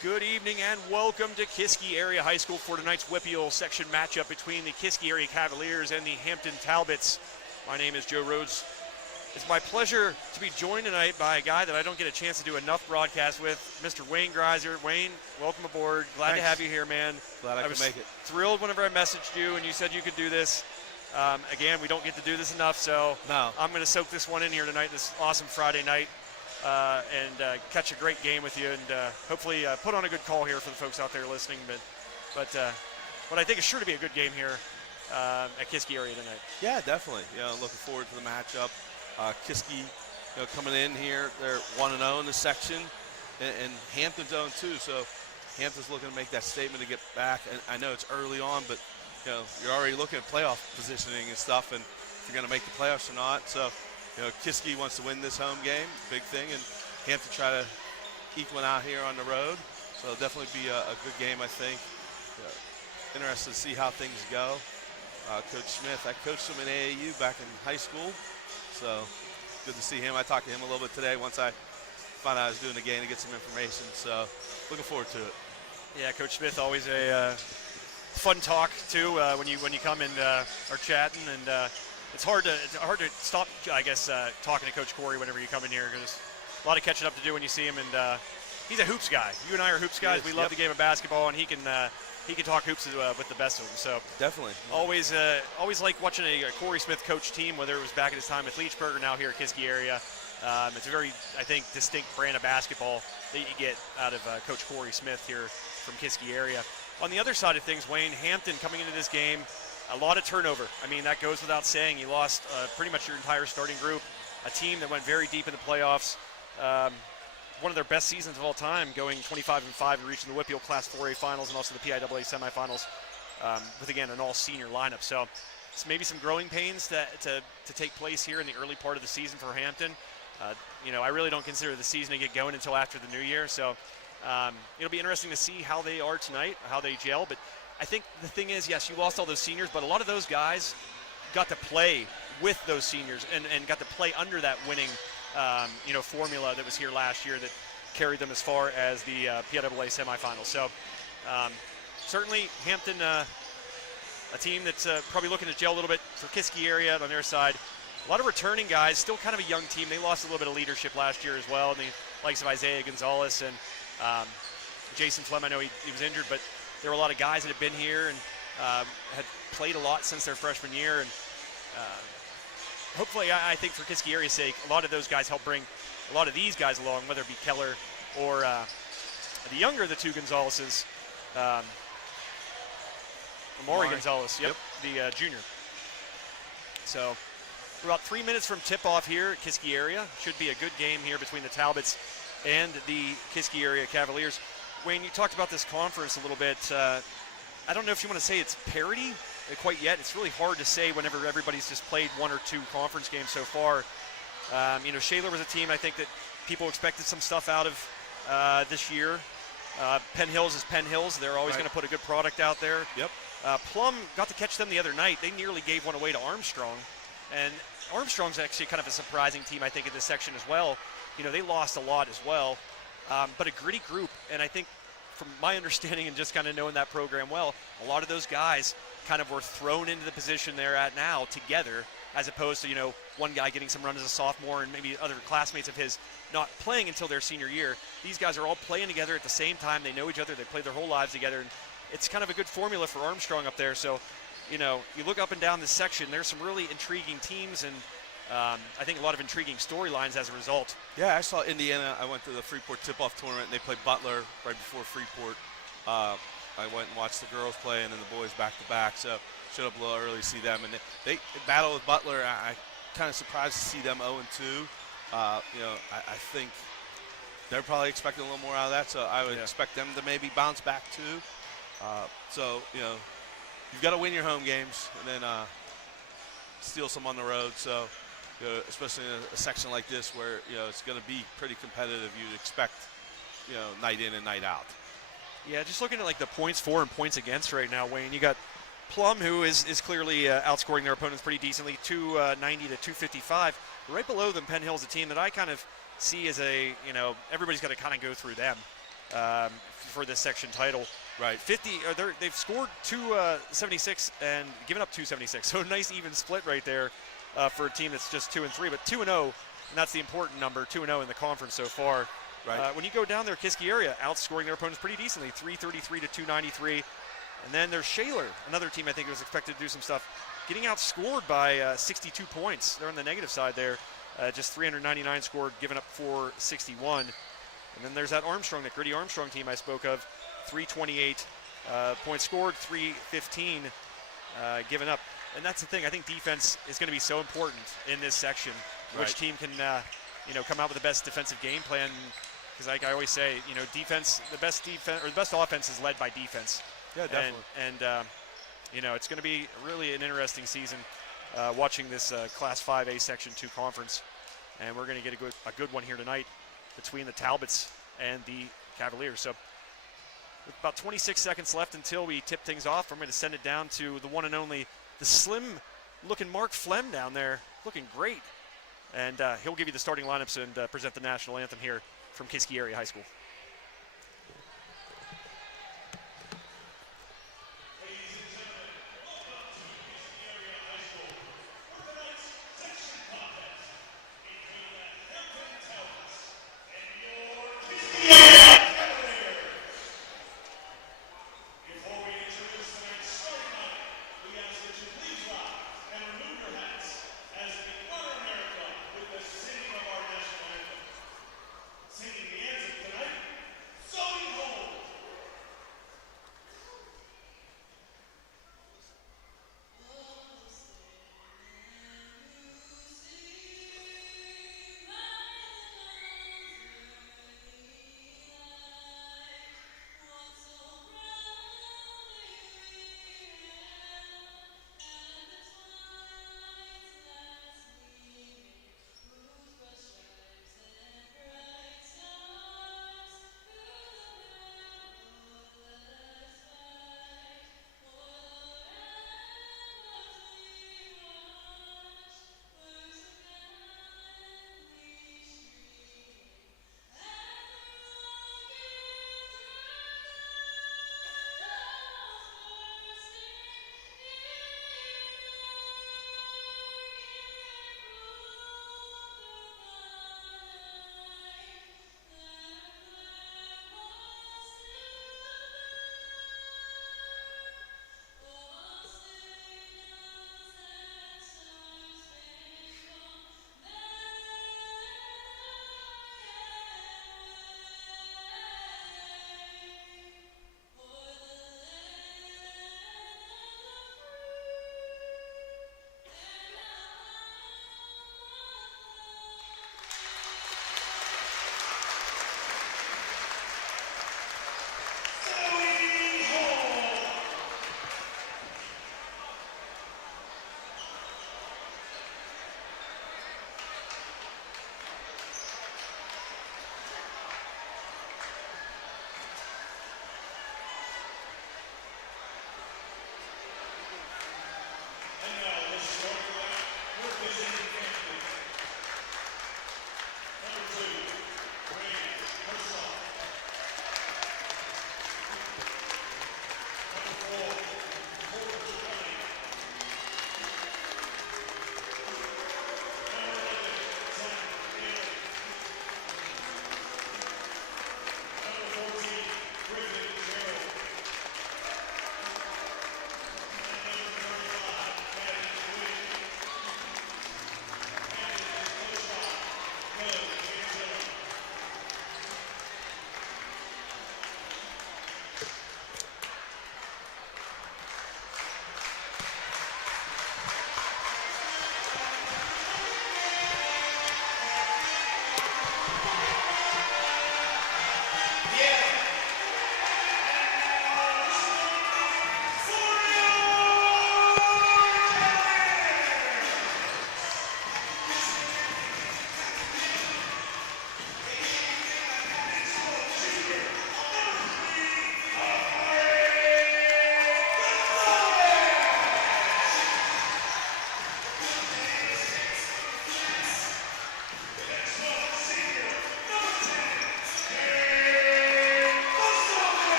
Good evening and welcome to Kiski Area High School for tonight's WPIAL section matchup between the Kiski Area Cavaliers and the Hampton Talbots. My name is Joe Rhodes. It's my pleasure to be joined tonight by a guy that I don't get a chance to do enough broadcasts with, Mr. Wayne Greiser. Wayne, welcome aboard. Glad to have you here, man. Glad I could make it. Thrilled whenever I messaged you and you said you could do this. Again, we don't get to do this enough, so no. I'm going to soak this one in here tonight, this awesome Friday night. And catch a great game with you, and hopefully put on a good call here for the folks out there listening. But what I think is sure to be a good game here at Kiski area tonight. Yeah, definitely. Looking forward to the matchup. Kiski, coming in here, they're 1-0 in the section, and Hampton's 0-2. So Hampton's looking to make that statement to get back. And I know it's early on, but you're already looking at playoff positioning and stuff, and if you're going to make the playoffs or not. So. Kiski wants to win this home game, big thing, and Hampton try to eke one out here on the road. So it'll definitely be a good game, I think. Interested to see how things go. Coach Smith, I coached him in AAU back in high school, so good to see him. I talked to him a little bit today once I found out I was doing the game to get some information, so looking forward to it. Yeah, Coach Smith, always a fun talk, too, when you come and are chatting, and It's hard to stop, I guess, talking to Coach Corey whenever you come in here, because a lot of catching up to do when you see him, and he's a hoops guy. You and I are hoops guys. We love the game of basketball, and he can talk hoops with the best of them. So definitely, always like watching a Corey Smith coach team, whether it was back at his time at Leechburg or now here at Kiski area. It's a very, I think, distinct brand of basketball that you get out of Coach Corey Smith here from Kiski area. On the other side of things, Wayne, Hampton coming into this game. A lot of turnover. I mean, that goes without saying. You lost pretty much your entire starting group, a team that went very deep in the playoffs. One of their best seasons of all time, going 25-5 and reaching the WPIAL Class 4A finals and also the PIAA semifinals with, again, an all-senior lineup. So it's maybe some growing pains to take place here in the early part of the season for Hampton. I really don't consider the season to get going until after the new year. So it'll be interesting to see how they are tonight, how they gel. But I think the thing is, yes, you lost all those seniors, but a lot of those guys got to play with those seniors and got to play under that winning, formula that was here last year that carried them as far as the PIAA semifinals. So certainly Hampton, a team that's probably looking to gel a little bit for Kiski area on their side. A lot of returning guys, still kind of a young team. They lost a little bit of leadership last year as well, and the likes of Isaiah Gonzalez and Jason Flem. I know he was injured, but there were a lot of guys that had been here and had played a lot since their freshman year. And hopefully, I think for Kiski area's sake, a lot of those guys help bring a lot of these guys along, whether it be Keller or the younger of the two Gonzaleses, Amari Gonzalez, the junior. So we're about 3 minutes from tip-off here at Kiski area. Should be a good game here between the Talbots and the Kiski area Cavaliers. Wayne, you talked about this conference a little bit. I don't know if you want to say it's parity quite yet. It's really hard to say whenever everybody's just played one or two conference games so far. Shaler was a team I think that people expected some stuff out of this year. Penn Hills is Penn Hills. They're always going to put a good product out there. Yep. Plum got to catch them the other night. They nearly gave one away to Armstrong. And Armstrong's actually kind of a surprising team, I think, in this section as well. They lost a lot as well. But a gritty group, and I think from my understanding and just kind of knowing that program well, a lot of those guys kind of were thrown into the position they're at now together, as opposed to, one guy getting some run as a sophomore and maybe other classmates of his not playing until their senior year. These guys are all playing together at the same time. They know each other. They play their whole lives together, and it's kind of a good formula for Armstrong up there. So, you look up and down this section, there's some really intriguing teams, and I think a lot of intriguing storylines as a result. Yeah, I saw Indiana. I went to the Freeport tip-off tournament, and they played Butler right before Freeport. I went and watched the girls play and then the boys back-to-back, so showed up a little early to see them. And they battle with Butler. I kind of surprised to see them 0-2. I think they're probably expecting a little more out of that, so I would expect them to maybe bounce back too. You've got to win your home games and then steal some on the road. So, especially in a section like this where, it's going to be pretty competitive, you'd expect, night in and night out. Yeah, just looking at like the points for and points against right now, Wayne, you got Plum, who is clearly outscoring their opponents pretty decently, 290 to 255. Right below them, Penn Hill's a team that I kind of see as everybody's got to kind of go through them. for this section title. Right. 50. They've scored 276 and given up 276. So a nice even split right there for a team that's just 2-3, but 2-0, and that's the important number. 2-0 in the conference so far. Right. When you go down there, Kiski area outscoring their opponents pretty decently, 333 to 293. And then there's Shaler, another team I think was expected to do some stuff, getting outscored by 62 points. They're on the negative side there. Just 399 scored, giving up 461. And then there's that Armstrong, that gritty Armstrong team I spoke of, 328 points scored, 315 given up. And that's the thing. I think defense is going to be so important in this section. Which team can, come out with the best defensive game plan? Because like I always say, defense, the best offense is led by defense. Yeah, definitely. And it's going to be really an interesting season watching this Class 5A Section 2 conference. And we're going to get a good one here tonight between the Talbots and the Cavaliers. So with about 26 seconds left until we tip things off, I'm going to send it down to the one and only, the slim-looking Mark Flem down there, looking great. And he'll give you the starting lineups and present the national anthem here from Kiski Area High School. Singing the anthem tonight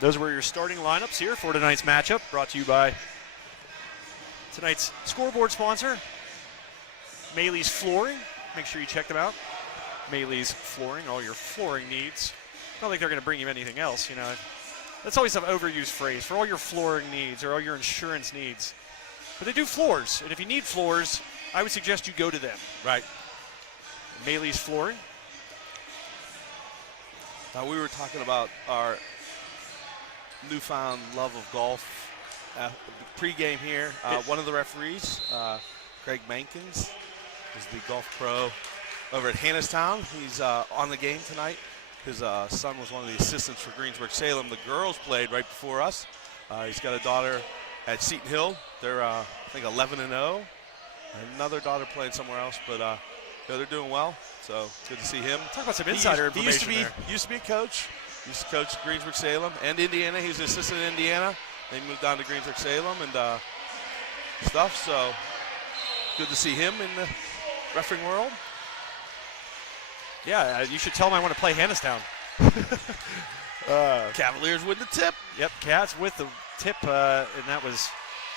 Those were your starting lineups here for tonight's matchup, brought to you by tonight's scoreboard sponsor, Maylee's Flooring. Make sure you check them out. Maylee's Flooring, all your flooring needs. Not like they're going to bring you anything else, you know. That's always an overused phrase, for all your flooring needs or all your insurance needs. But they do floors, and if you need floors, I would suggest you go to them. Right. Maylee's Flooring. We were talking about our newfound love of golf. Pre-game here, one of the referees, Greg Mankins, is the golf pro over at Hannistown. He's on the game tonight. His son was one of the assistants for Greensburg-Salem. The girls played right before us. He's got a daughter at Seton Hill. They're, I think, 11-0. Another daughter playing somewhere else, but they're doing well. So good to see him. Talk about some insider information He used to be a coach. He used to coach Greensburg-Salem and Indiana. He was an assistant in Indiana. Then he moved down to Greensburg-Salem and stuff. So good to see him in the refereeing world. Yeah, you should tell him I want to play Hannistown. Cavaliers with the tip. Yep, Cavs with the tip, and that was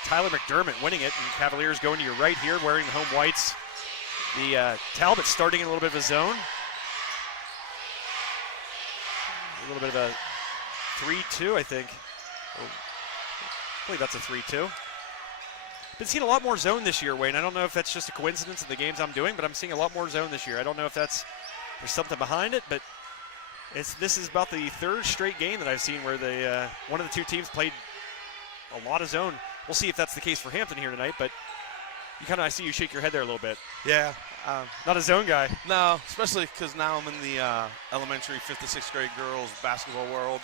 Tyler McDermott winning it. And Cavaliers going to your right here, wearing the home whites. The Talbots starting in a little bit of a zone. A little bit of a 3-2, I think. I believe that's a 3-2. Been seeing a lot more zone this year, Wayne. I don't know if that's just a coincidence of the games I'm doing, but I'm seeing a lot more zone this year. I don't know if there's something behind it, but this is about the third straight game that I've seen where one of the two teams played a lot of zone. We'll see if that's the case for Hampton here tonight, but I see you shake your head there a little bit. Yeah. Not a zone guy. No, especially because now I'm in the elementary 5th to 6th grade girls basketball world,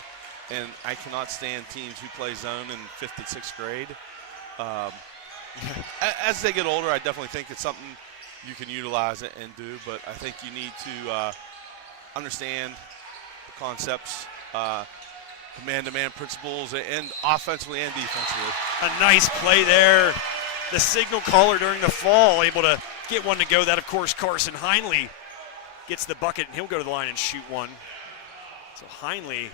and I cannot stand teams who play zone in 5th and 6th grade. As they get older, I definitely think it's something you can utilize and do, but I think you need to understand the concepts, man-to-man principles, and offensively and defensively. A nice play there. The signal caller during the fall able to get one to go. That, of course, Carson Heinley gets the bucket, and he'll go to the line and shoot one. So Heinley,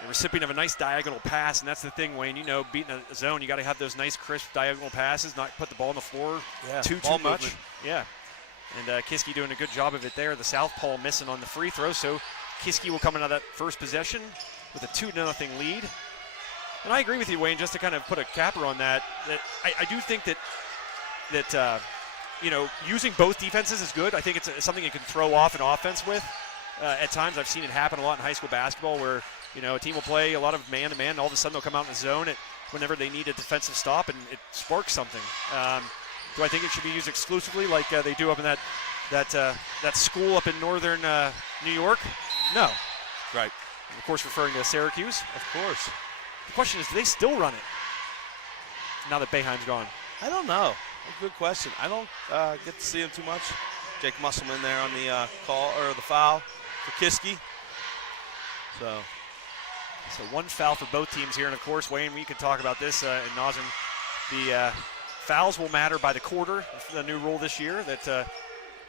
the recipient of a nice diagonal pass, and that's the thing, Wayne. You know, beating a zone, you got to have those nice, crisp diagonal passes, not put the ball on the floor too much. Movement. Yeah. And Kiski doing a good job of it there. The southpaw missing on the free throw, so Kiski will come into that first possession with a 2-0 lead. And I agree with you, Wayne, just to kind of put a capper on that I do think that using both defenses is good. I think it's something you can throw off an offense with. At times I've seen it happen a lot in high school basketball where, a team will play a lot of man-to-man, and all of a sudden they'll come out in the zone whenever they need a defensive stop, and it sparks something. Do I think it should be used exclusively like they do up in that school up in northern New York? No. Right. And of course, referring to Syracuse. Of course. The question is, do they still run it now that Boeheim's gone? I don't know. Good question. I don't get to see him too much. Jake Musselman there on the the foul for Kiski. So one foul for both teams here, and of course, Wayne, we could talk about this in Nazem. The fouls will matter by the quarter. The new rule this year that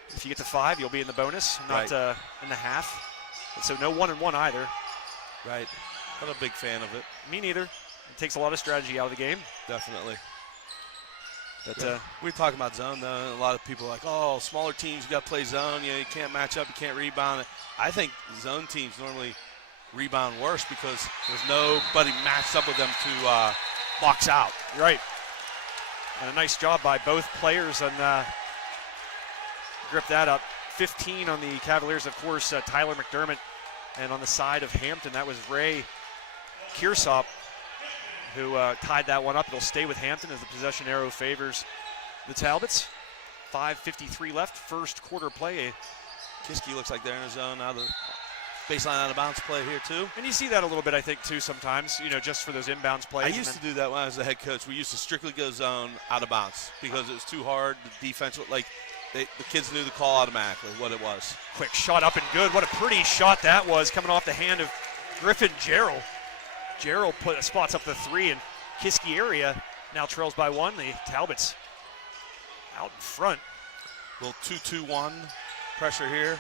if you get to 5, you'll be in the bonus, not in the half. And so no 1-and-1 either. Right. Not a big fan of it. Me neither. It takes a lot of strategy out of the game. Definitely. But we're talking about zone, though. A lot of people are like, oh, smaller teams, you got to play zone. You can't match up, you can't rebound. I think zone teams normally rebound worse because there's nobody matched up with them to box out. You're right. And a nice job by both players on grip that up. 15 on the Cavaliers, of course, Tyler McDermott. And on the side of Hampton, that was Ray Kearsop who tied that one up. It'll stay with Hampton as the possession arrow favors the Talbots. 5:53 left, first quarter play. Kiski looks like they're in a zone out of baseline out of bounds play here too. And you see that a little bit, I think, too, sometimes, just for those inbounds plays. I used to do that when I was the head coach. We used to strictly go zone out of bounds because it was too hard. The defense, the kids knew the call automatically, what it was. Quick shot up and good. What a pretty shot that was coming off the hand of Griffin Jarrell. Jarrell spots up the 3, and Kiski area now trails by 1. The Talbots out in front. Little 2-2-1 pressure here.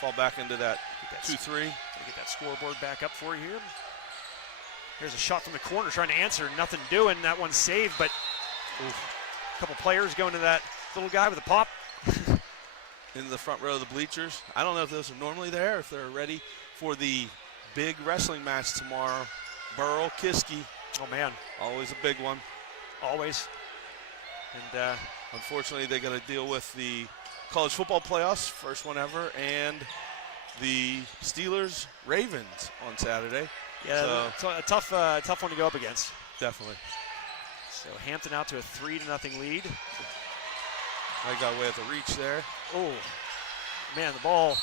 Fall back into that 2-3. Get that scoreboard back up for you here. Here's a shot from the corner, trying to answer, nothing doing. That one's saved, but a couple players going to that little guy with a pop. Into the front row of the bleachers. I don't know if those are normally there, if they're ready for the big wrestling match tomorrow. Burrell, Kiski. Oh, man. Always a big one. Always. And unfortunately, they got to deal with the college football playoffs, first one ever, and the Steelers-Ravens on Saturday. Yeah, so a tough one to go up against. Definitely. So Hampton out to a 3-0 lead. I got away with a reach there. Oh, man, the ball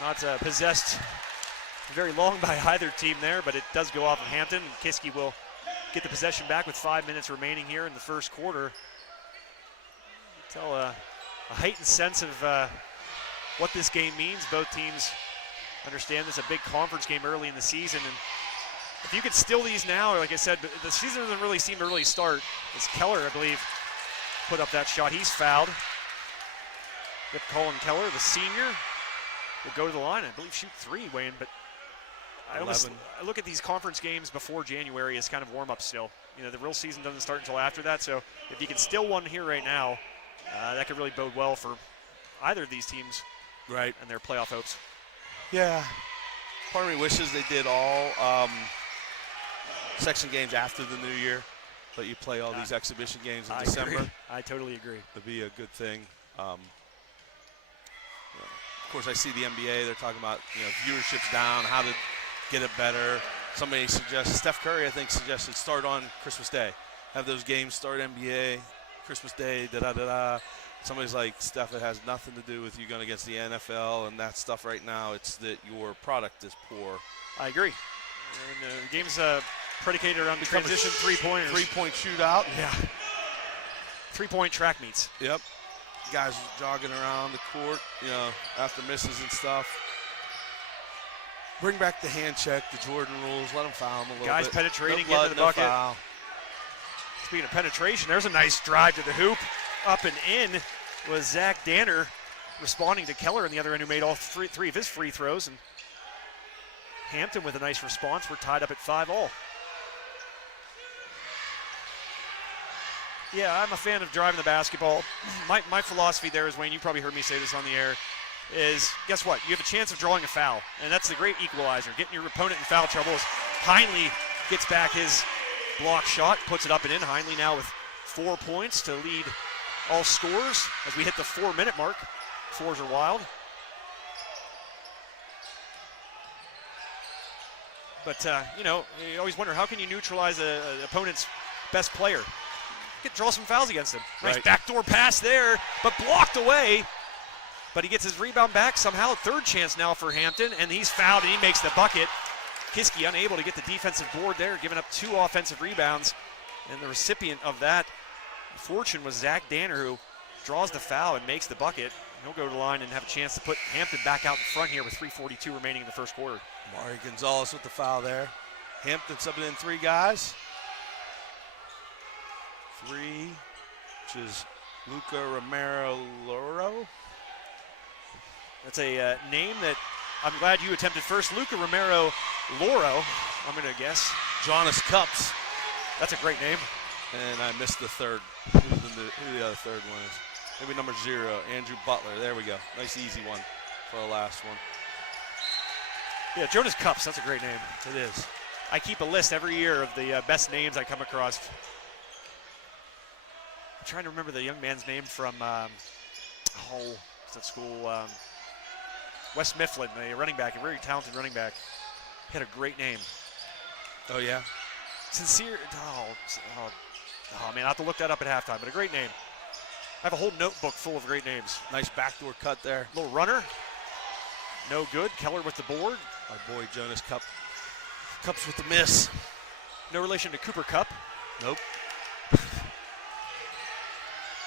not possessed very long by either team there, but it does go off of Hampton. And Kiski will get the possession back with 5 minutes remaining here in the first quarter. Tell a heightened sense of what this game means. Both teams understand this is a big conference game early in the season, and if you could steal these now, like I said, the season doesn't really seem to really start. As Keller, I believe, put up that shot. He's fouled. Yep, Colin Keller, the senior, will go to the line. I believe shoot 3, Wayne, but I look at these conference games before January as kind of warm-up still. You know, the real season doesn't start until after that, so if you can steal one here right now, that could really bode well for either of these teams, right, and their playoff hopes. Yeah. Part of me wishes they did all section games after the new year, but you play all these exhibition games in December. Agree. I totally agree. It'd be a good thing. Of course, I see the NBA. They're talking about viewership's down, how to get it better. Somebody suggests, Steph Curry, I think, suggested start on Christmas Day. Have those games start NBA, Christmas Day, da-da-da-da. Somebody's like, Steph, it has nothing to do with you going against the NFL and that stuff right now. It's that your product is poor. I agree. And the game's predicated around the transition three-pointers. Three-point shootout. Yeah. 3-point track meets. Yep. Guys jogging around the court, after misses and stuff. Bring back the hand check, the Jordan rules. Let them foul them a little Guys bit. penetrating, no blood, into the bucket. Foul. Speaking of penetration, there's a nice drive to the hoop. Up and in was Zach Danner responding to Keller on the other end, who made all three of his free throws. And Hampton with a nice response. We're tied up at 5-all. Yeah, I'm a fan of driving the basketball. My philosophy there is, Wayne, you probably heard me say this on the air, is guess what? You have a chance of drawing a foul, and that's the great equalizer, getting your opponent in foul trouble. As Heinley gets back his block shot, puts it up and in. Heinley now with 4 points to lead all scores as we hit the 4-minute mark. Fours are wild. But, you always wonder, how can you neutralize an opponent's best player? Draw some fouls against him. Nice backdoor pass there, but blocked away. But he gets his rebound back somehow. Third chance now for Hampton, and he's fouled, and he makes the bucket. Kiski unable to get the defensive board there, giving up 2 offensive rebounds. And the recipient of that fortune was Zach Danner, who draws the foul and makes the bucket. He'll go to the line and have a chance to put Hampton back out in front here with 3:42 remaining in the first quarter. Mari Gonzalez with the foul there. Hampton subbing in 3 guys. 3, which is Luca Romero Loro. That's a name that I'm glad you attempted first. Luca Romero Loro, I'm going to guess. Jonas Cups. That's a great name. And I missed the third. Who the other third one is? Maybe number 0, Andrew Butler. There we go. Nice easy one for the last one. Yeah, Jonas Cups, that's a great name. It is. I keep a list every year of the best names I come across. I'm trying to remember the young man's name from, what's that school? West Mifflin, the running back, a very talented running back. He had a great name. Oh, yeah? Sincere, man, I'll have to look that up at halftime, but a great name. I have a whole notebook full of great names. Nice backdoor cut there. Little runner. No good. Keller with the board. Our boy Jonas Cups with the miss. No relation to Cooper Kupp. Nope.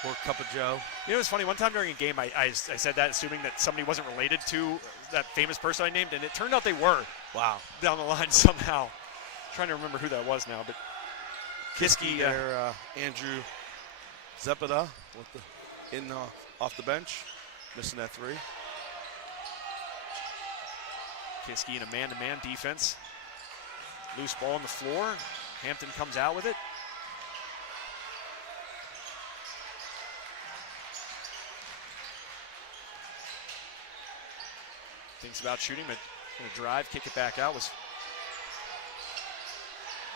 Poor Cup of Joe. You know, it's funny. One time during a game, I said that assuming that somebody wasn't related to that famous person I named, and it turned out they were. Wow. Down the line somehow. Trying to remember who that was now, but Kiski there, Andrew Zepeda with the off the bench, missing that three. Kiski in a man-to-man defense. Loose ball on the floor. Hampton comes out with it. Thinks about shooting, but going to drive, kick it back out was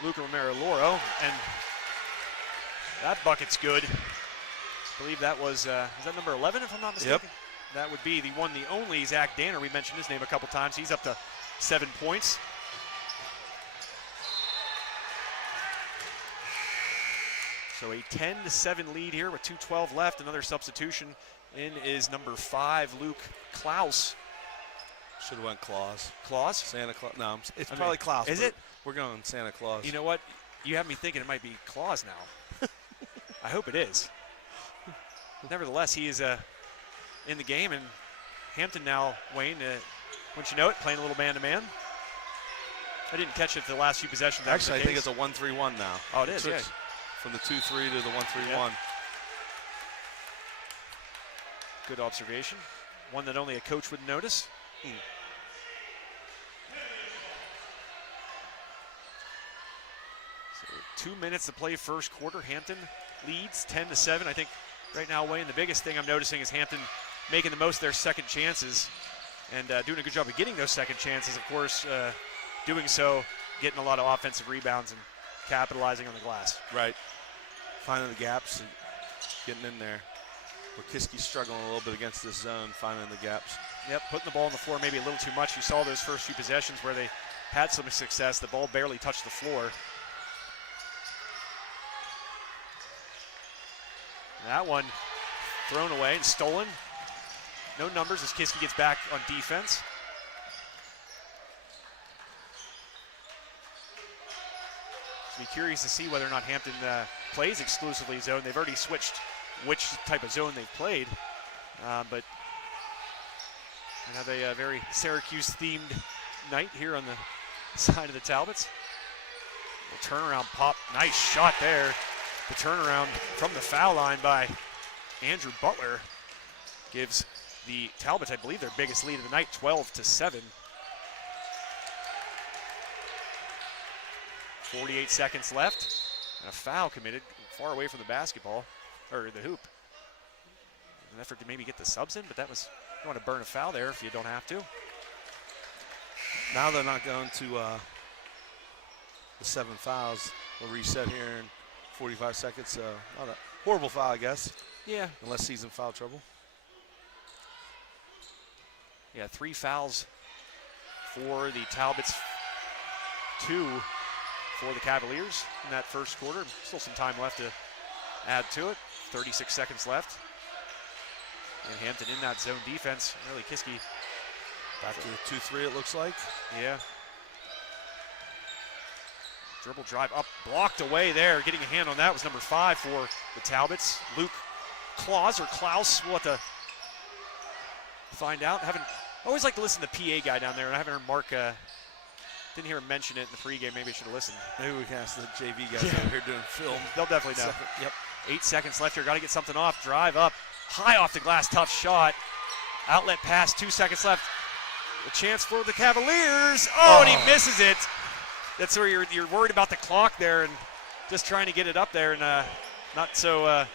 Luca Romero-Loro, and that bucket's good. I believe that was that number 11, if I'm not mistaken? Yep. That would be the one, the only Zach Danner. We mentioned his name a couple times. He's up to 7 points. So a 10-7 lead here with 2:12 left. Another substitution in is number 5, Luke Klaus. Should have went Claus. Claus? Santa Claus. No, it's probably Klaus. Is it? We're going Santa Claus. You know what? You have me thinking it might be Claus now. I hope it is. Nevertheless, he is in the game, and Hampton now, Wayne, once you know it, playing a little man-to-man. I didn't catch it for the last few possessions. Actually, I think it's a 1-3-1 now. Oh, it is, yeah. From the 2-3 to the 1-3-1. Yeah. Good observation. One that only a coach would notice. So 2 minutes to play first quarter. Hampton leads 10-7. I think right now, Wayne, the biggest thing I'm noticing is Hampton making the most of their second chances and doing a good job of getting those second chances. Of course, doing so, getting a lot of offensive rebounds and capitalizing on the glass. Right. Finding the gaps and getting in there. Where Kiski's struggling a little bit against this zone, finding the gaps. Yep, putting the ball on the floor maybe a little too much. You saw those first few possessions where they had some success. The ball barely touched the floor. That one thrown away and stolen. No numbers as Kiski gets back on defense. So be curious to see whether or not Hampton plays exclusively zone. They've already switched which type of zone they've played, but I have a very Syracuse-themed night here on the side of the Talbots. Little turnaround pop, nice shot there. The turnaround from the foul line by Andrew Butler gives the Talbots, I believe, their biggest lead of the night, 12-7. 48 seconds left, and a foul committed far away from the basketball, or the hoop. An effort to maybe get the subs in, but that was, you want to burn a foul there if you don't have to. Now they're not going to the 7 fouls. We'll reset here in 45 seconds, so not a horrible foul, I guess. Yeah. Unless he's in foul trouble. Yeah, 3 fouls for the Talbots, 2 for the Cavaliers in that first quarter. Still some time left to add to it. 36 seconds left. And Hampton in that zone defense. Really, Kiski. Back to the 2-3, it looks like. Yeah. Dribble drive up, blocked away there. Getting a hand on that was number 5 for the Talbots. Luke Klaus or Klaus. We'll have to find out. Always like to listen to the PA guy down there, and I haven't heard Mark. Didn't hear him mention it in the pregame. Maybe I should have listened. Maybe we can ask the JV guys over here doing film. They'll definitely know. Yep. 8 seconds left here. Got to get something off. Drive up, high off the glass. Tough shot. Outlet pass. 2 seconds left. A chance for the Cavaliers. Oh, and he misses it. That's where you're worried about the clock there and just trying to get it up there, and not so a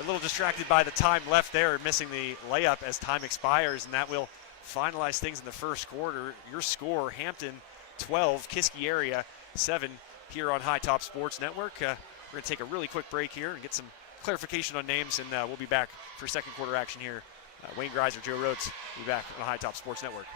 little distracted by the time left there, missing the layup as time expires, and that will finalize things in the first quarter. Your score: Hampton 12, Kiski area 7 here on High Top Sports Network. We're going to take a really quick break here and get some clarification on names, and we'll be back for second quarter action here. Wayne Greiser, Joe Rhodes, will be back on High Top Sports Network.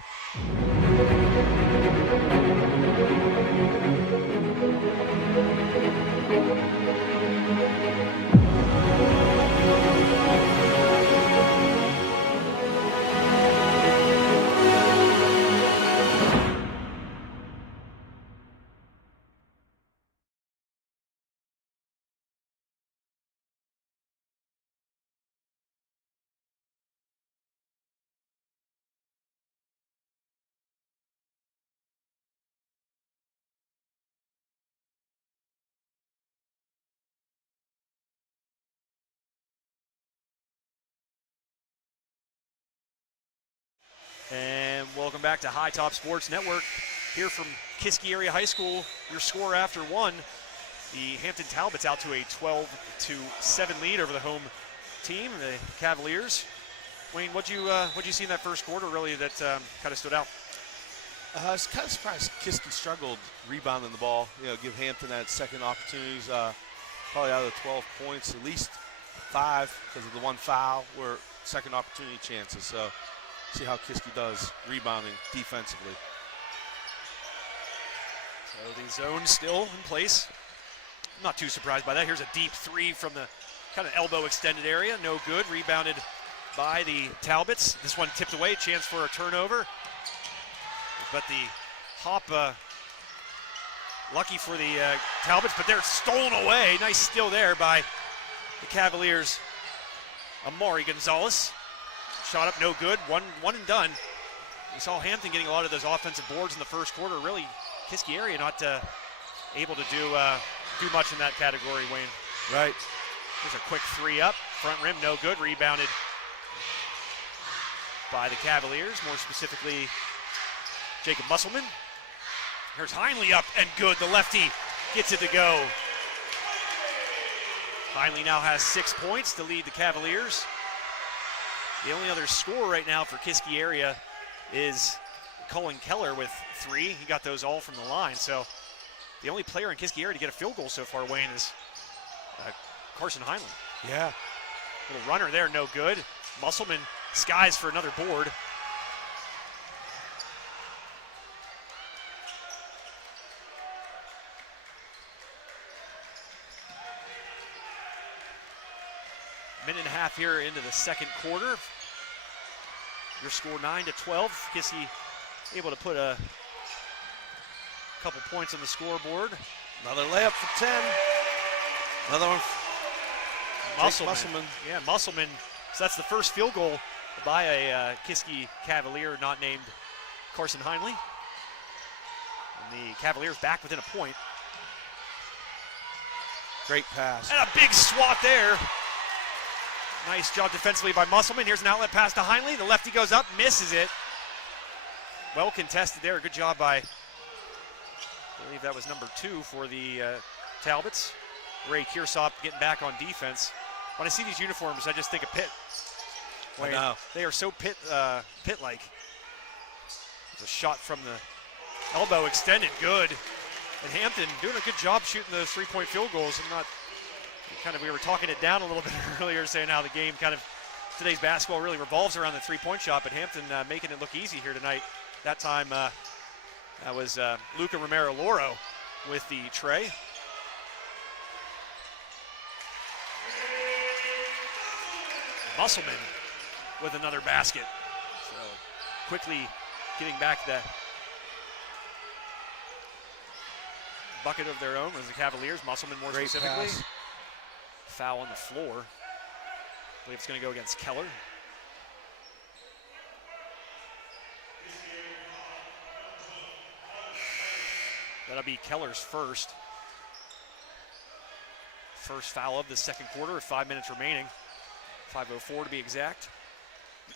And welcome back to High Top Sports Network. Here from Kiski Area High School, your score after one. The Hampton Talbots out to a 12-7 lead over the home team, the Cavaliers. Wayne, what'd you see in that first quarter really that kind of stood out? I was kind of surprised Kiski struggled rebounding the ball. Give Hampton that second opportunities. Probably out of the 12 points, at least 5 because of the one foul were second opportunity chances. So see how Kiski does rebounding defensively. So the zone still in place. I'm not too surprised by that. Here's a deep three from the kind of elbow extended area. No good. Rebounded by the Talbots. This one tipped away. Chance for a turnover. But the hop, lucky for the Talbots, but they're stolen away. Nice steal there by the Cavaliers. Amari Gonzalez. Shot up, no good. One and done. We saw Hampton getting a lot of those offensive boards in the first quarter. Really, Kiski area not able to do much in that category, Wayne. Right. There's a quick three up. Front rim, no good. Rebounded by the Cavaliers, more specifically Jacob Musselman. Here's Heinley up and good. The lefty gets it to go. Heinley now has 6 points to lead the Cavaliers. The only other score right now for Kiski area is Colin Keller with 3. He got those all from the line. So the only player in Kiski area to get a field goal so far, Wayne, is Carson Heinley. Yeah. Little runner there, no good. Musselman skies for another board. Minute and a half here into the second quarter. Your score 9-12. Kiski able to put a couple points on the scoreboard. Another layup for 10. Another one. Musselman. Yeah, Musselman. So that's the first field goal by a Kiski Cavalier not named Carson Heinley. And the Cavaliers back within a point. Great pass. And a big swat there. Nice job defensively by Musselman. Here's an outlet pass to Heinley. The lefty goes up, misses it. Well contested there. Good job by, I believe that was number 2 for the Talbots. Ray Kearsop getting back on defense. When I see these uniforms, I just think of Pitt. I know. They are so Pitt-like. It's a shot from the elbow extended, good. And Hampton doing a good job shooting those 3-point field goals. We were talking it down a little bit earlier, saying how the game today's basketball really revolves around the 3-point shot, but Hampton making it look easy here tonight. That time, that was Luca Romero-Loro with the tray. Musselman with another basket. So quickly getting back the bucket of their own was the Cavaliers. Musselman more Great specifically. Pass. Foul on the floor. I believe it's going to go against Keller. That'll be Keller's first. First foul of the second quarter, 5 minutes remaining. 5:04 to be exact. The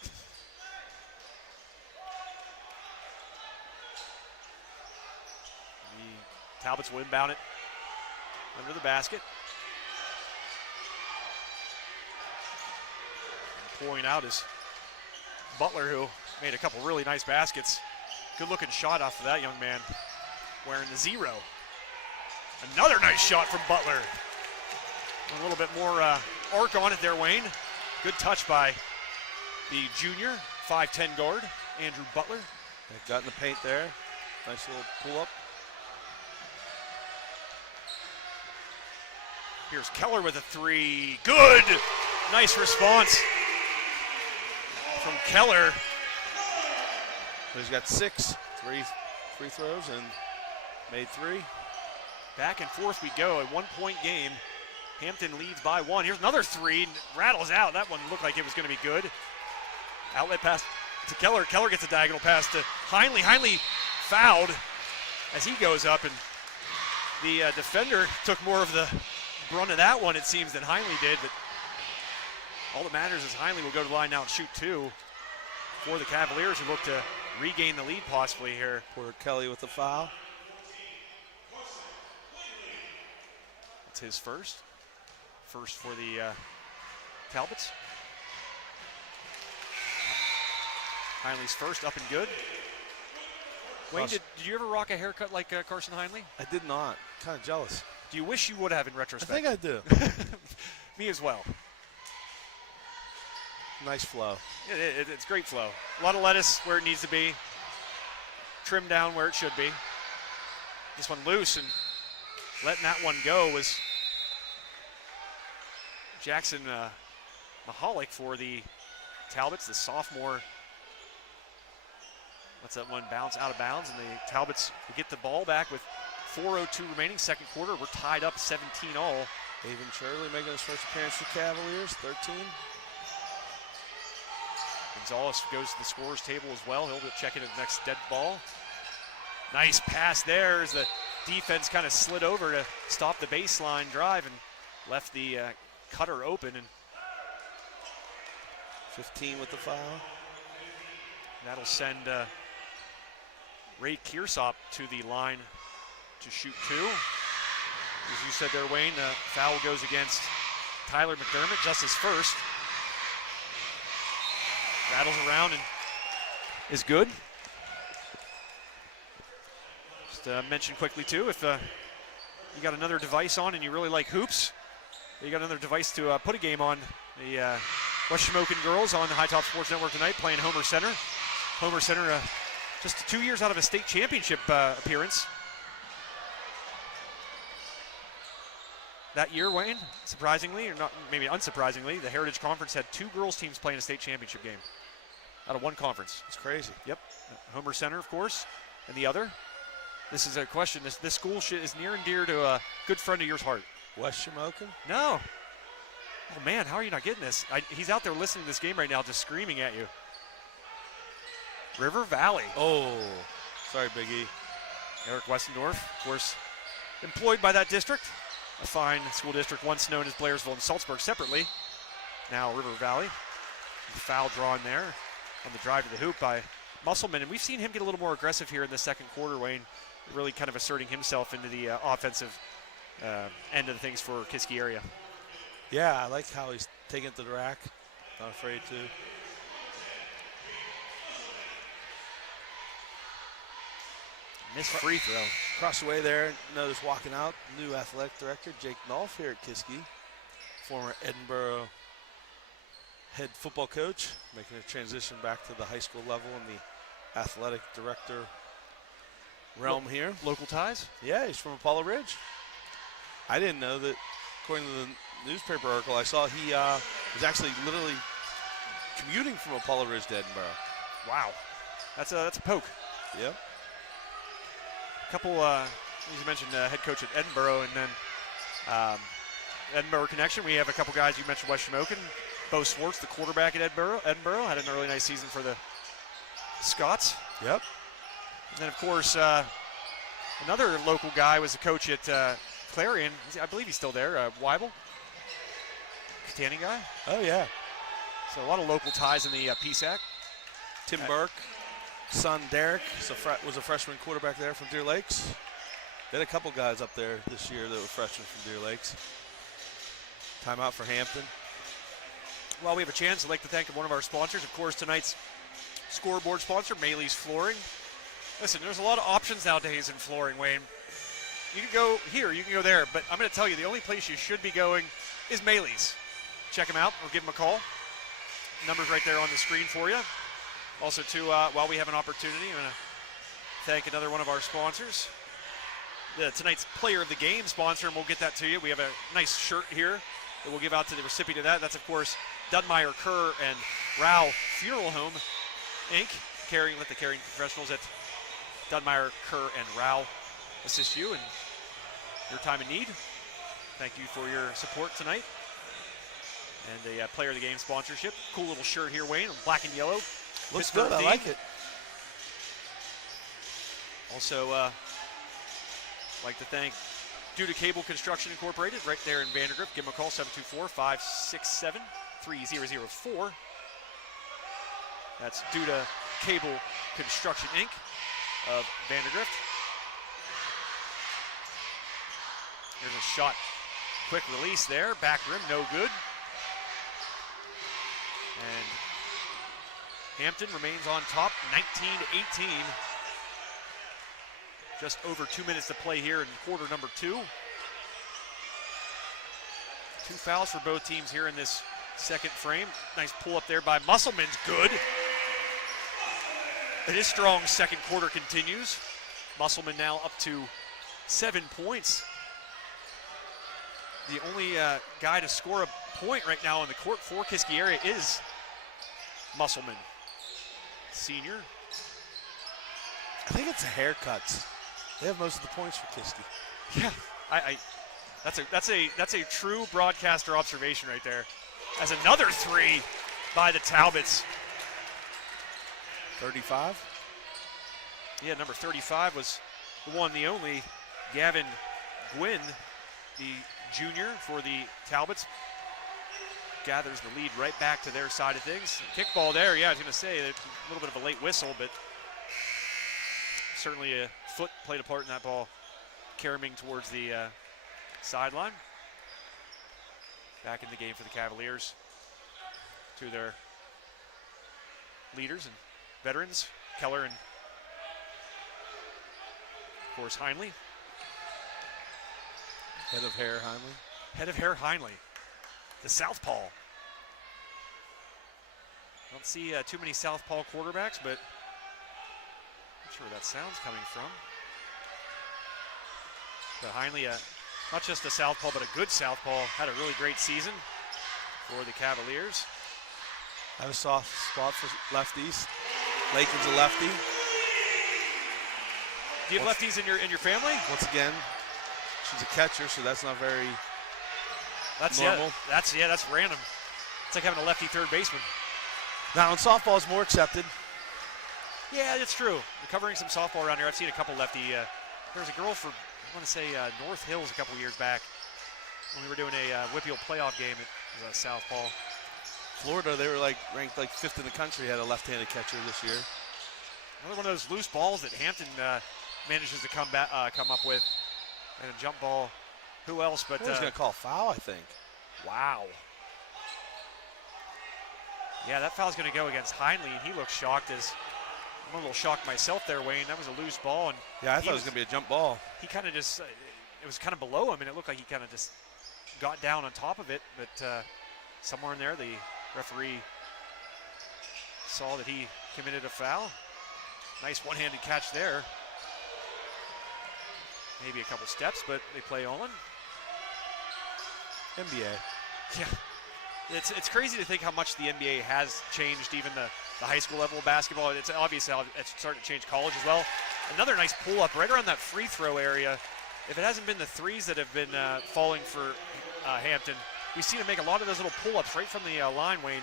Talbots will inbound it under the basket. And pouring out is Butler, who made a couple really nice baskets. Good looking shot off of that young man wearing the 0. Another nice shot from Butler. A little bit more arc on it there, Wayne. Good touch by the junior, 5'10" guard, Andrew Butler. They've got in the paint there. Nice little pull-up. Here's Keller with a 3. Good! Nice response from Keller. So he's got 6 free throws and made 3. Back and forth we go, a 1-point game. Hampton leads by 1. Here's another 3, rattles out. That one looked like it was going to be good. Outlet pass to Keller. Keller gets a diagonal pass to Heinley. Heinley fouled as he goes up, and the defender took more of the brunt of that one, it seems, than Heinley did. But all that matters is Heinley will go to the line now and shoot 2. for the Cavaliers, who look to regain the lead possibly here. Porter Kelly with the foul. It's his first. First for the Talbots. Heinley's first, up and good. Wayne, did you ever rock a haircut like Carson Heinley? I did not. Kind of jealous. Do you wish you would have in retrospect? I think I do. Me as well. Nice flow. It's great flow. A lot of lettuce where it needs to be. Trimmed down where it should be. This one loose, and letting that one go was Jackson Mahalik for the Talbots, the sophomore. Lets that one bounce out of bounds, and the Talbots get the ball back with 4:02 remaining, second quarter. We're tied up 17-all. Avon Shirley making his first appearance for Cavaliers, 13. Gonzalez goes to the scorer's table as well. He'll check into the next dead ball. Nice pass there as the defense kind of slid over to stop the baseline drive and left the cutter open. And 15 with the foul. That'll send Ray Kearsop to the line to shoot two. As you said there, Wayne, the foul goes against Tyler McDermott, just his first. Rattles around and is good. Just mention quickly too, if you got another device on and you really like hoops, you got another device to put a game on. The West Shamokin girls on the High Top Sports Network tonight playing Homer Center. Homer Center just 2 years out of a state championship appearance. That year, Wayne, surprisingly, or not, maybe unsurprisingly, the Heritage Conference had 2 girls teams playing a state championship game out of one conference. It's crazy. Yep. Homer Center, of course, and the other. This is a question. This school is near and dear to a good friend of yours heart. West Shamokin? No. Oh, man, how are you not getting this? He's out there listening to this game right now just screaming at you. River Valley. Oh, sorry, Big E. Eric Westendorf, of course, employed by that district. A fine school district once known as Blairsville and Salzburg separately. Now River Valley. The foul drawn there on the drive to the hoop by Musselman. And we've seen him get a little more aggressive here in the second quarter, Wayne, really kind of asserting himself into the offensive end of the things for Kiski area. Yeah, I like how he's taking it to the rack. Not afraid to. Missed free throw. Across the way there, notice walking out, new athletic director, Jake Nolf here at Kiski. Former Edinburgh head football coach, making a transition back to the high school level in the athletic director realm here. Local ties? Yeah, he's from Apollo Ridge. I didn't know that, according to the newspaper article I saw, he was actually literally commuting from Apollo Ridge to Edinburgh. Wow. That's a poke. Yep. Couple, as you mentioned, head coach at Edinburgh, and then Edinburgh connection. We have a couple guys. You mentioned West Shamokin. Bo Swartz, the quarterback at Edinburgh, had an really nice season for the Scots. Yep. And then, of course, another local guy was a coach at Clarion. I believe he's still there. Weibel, Catani guy. Oh, yeah. So a lot of local ties in the PSAC. Tim Burke. Son Derek was a freshman quarterback there from Deer Lakes. They had a couple guys up there this year that were freshmen from Deer Lakes. Timeout for Hampton. While we have a chance, I'd like to thank one of our sponsors. Of course, tonight's scoreboard sponsor, Maylee's Flooring. Listen, there's a lot of options nowadays in flooring, Wayne. You can go here, you can go there, but I'm going to tell you, the only place you should be going is Maylee's. Check them out or give them a call. Number's right there on the screen for you. Also, too, while we have an opportunity, I'm going to thank another one of our sponsors. Tonight's Player of the Game sponsor, and we'll get that to you. We have a nice shirt here that we'll give out to the recipient of that. That's, of course, Dunmeyer, Kerr, and Rao Funeral Home, Inc. Let the caring professionals at Dunmeyer, Kerr, and Rao assist you in your time of need. Thank you for your support tonight. And a Player of the Game sponsorship. Cool little shirt here, Wayne, black and yellow. Looks good, I like it. Also, like to thank Duda Cable Construction Incorporated right there in Vandergrift. Give them a call, 724-567-3004. That's due to Cable Construction, Inc. of Vandergrift. Here's a shot. Quick release there. Back rim, no good. And Hampton remains on top, 19-18. Just over 2 minutes to play here in quarter number 2. 2 fouls for both teams here in this second frame. Nice pull up there by Musselman's good. And his strong second quarter continues. Musselman now up to 7 points. The only guy to score a point right now on the court for Kiski area is Musselman, senior. I think it's the haircuts. They have most of the points for Kiski. Yeah, that's a true broadcaster observation right there. As another 3 by the Talbots. 35? Yeah, number 35 was the one, the only, Gavin Gwynn, the junior for the Talbots. Gathers the lead right back to their side of things. Kickball there, yeah, I was going to say a little bit of a late whistle, but certainly a foot played a part in that ball caroming towards the sideline. Back in the game for the Cavaliers. To their leaders and veterans, Keller and, of course, Heinley. Head of hair, Heinley. Head of hair, Heinley. The southpaw. Don't see too many southpaw quarterbacks, but not sure where that sound's coming from. But Heinley, not just a southpaw, but a good southpaw, had a really great season for the Cavaliers. I have a soft spot for lefties. Lakin's a lefty. Do you have lefties in your family? Once again, she's a catcher, so that's not very normal. Yeah, that's random. It's like having a lefty third baseman. Now in softball is more accepted. Yeah, it's true. We're covering some softball around here. I've seen a couple lefty. There was a girl for, I want to say, North Hills a couple years back when we were doing a WPIAL playoff game. It was a southpaw. Florida, they were ranked 5th in the country, had a left-handed catcher this year. Another one of those loose balls that Hampton manages to come up with. And a jump ball. Who else but... He was going to call foul, I think. Wow. Yeah, that foul's going to go against Heinley, and he looks shocked. I'm a little shocked myself there, Wayne. That was a loose ball. And yeah, I thought it was going to be a jump ball. He kind of just... it was kind of below him, and it looked like he kind of just got down on top of it. But somewhere in there, the referee saw that he committed a foul. Nice one-handed catch there. Maybe a couple steps, but they play on. NBA. Yeah. It's crazy to think how much the NBA has changed, even the high school level of basketball. It's obvious how it's starting to change college as well. Another nice pull-up right around that free throw area. If it hasn't been the threes that have been falling for Hampton, we've seen him make a lot of those little pull-ups right from the line, Wayne.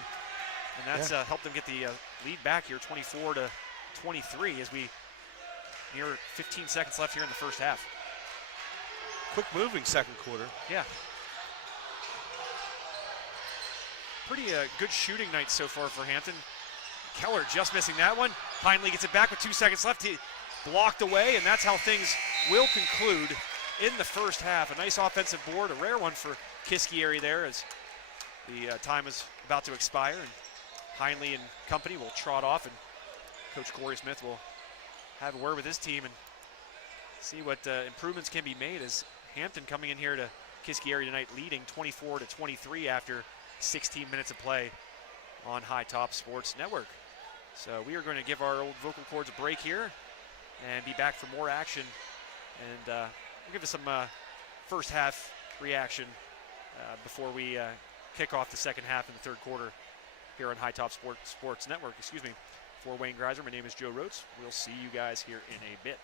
And that's helped them get the lead back here, 24-23, as we near 15 seconds left here in the first half. Quick moving second quarter. Yeah. Pretty good shooting night so far for Hampton. Keller just missing that one. Heinley gets it back with 2 seconds left. He blocked away, and that's how things will conclude in the first half. A nice offensive board, a rare one for Kiski area there as the time is about to expire. And Heinley and company will trot off, and Coach Corey Smith will have a word with his team and see what improvements can be made as Hampton coming in here to Kiski area tonight leading 24-23 after 16 minutes of play on High Top Sports Network. So we are going to give our old vocal cords a break here and be back for more action. And we'll give us some first half reaction before we kick off the second half in the third quarter here on High Top Sports Network. For Wayne Greiser, my name is Joe Rhodes. We'll see you guys here in a bit.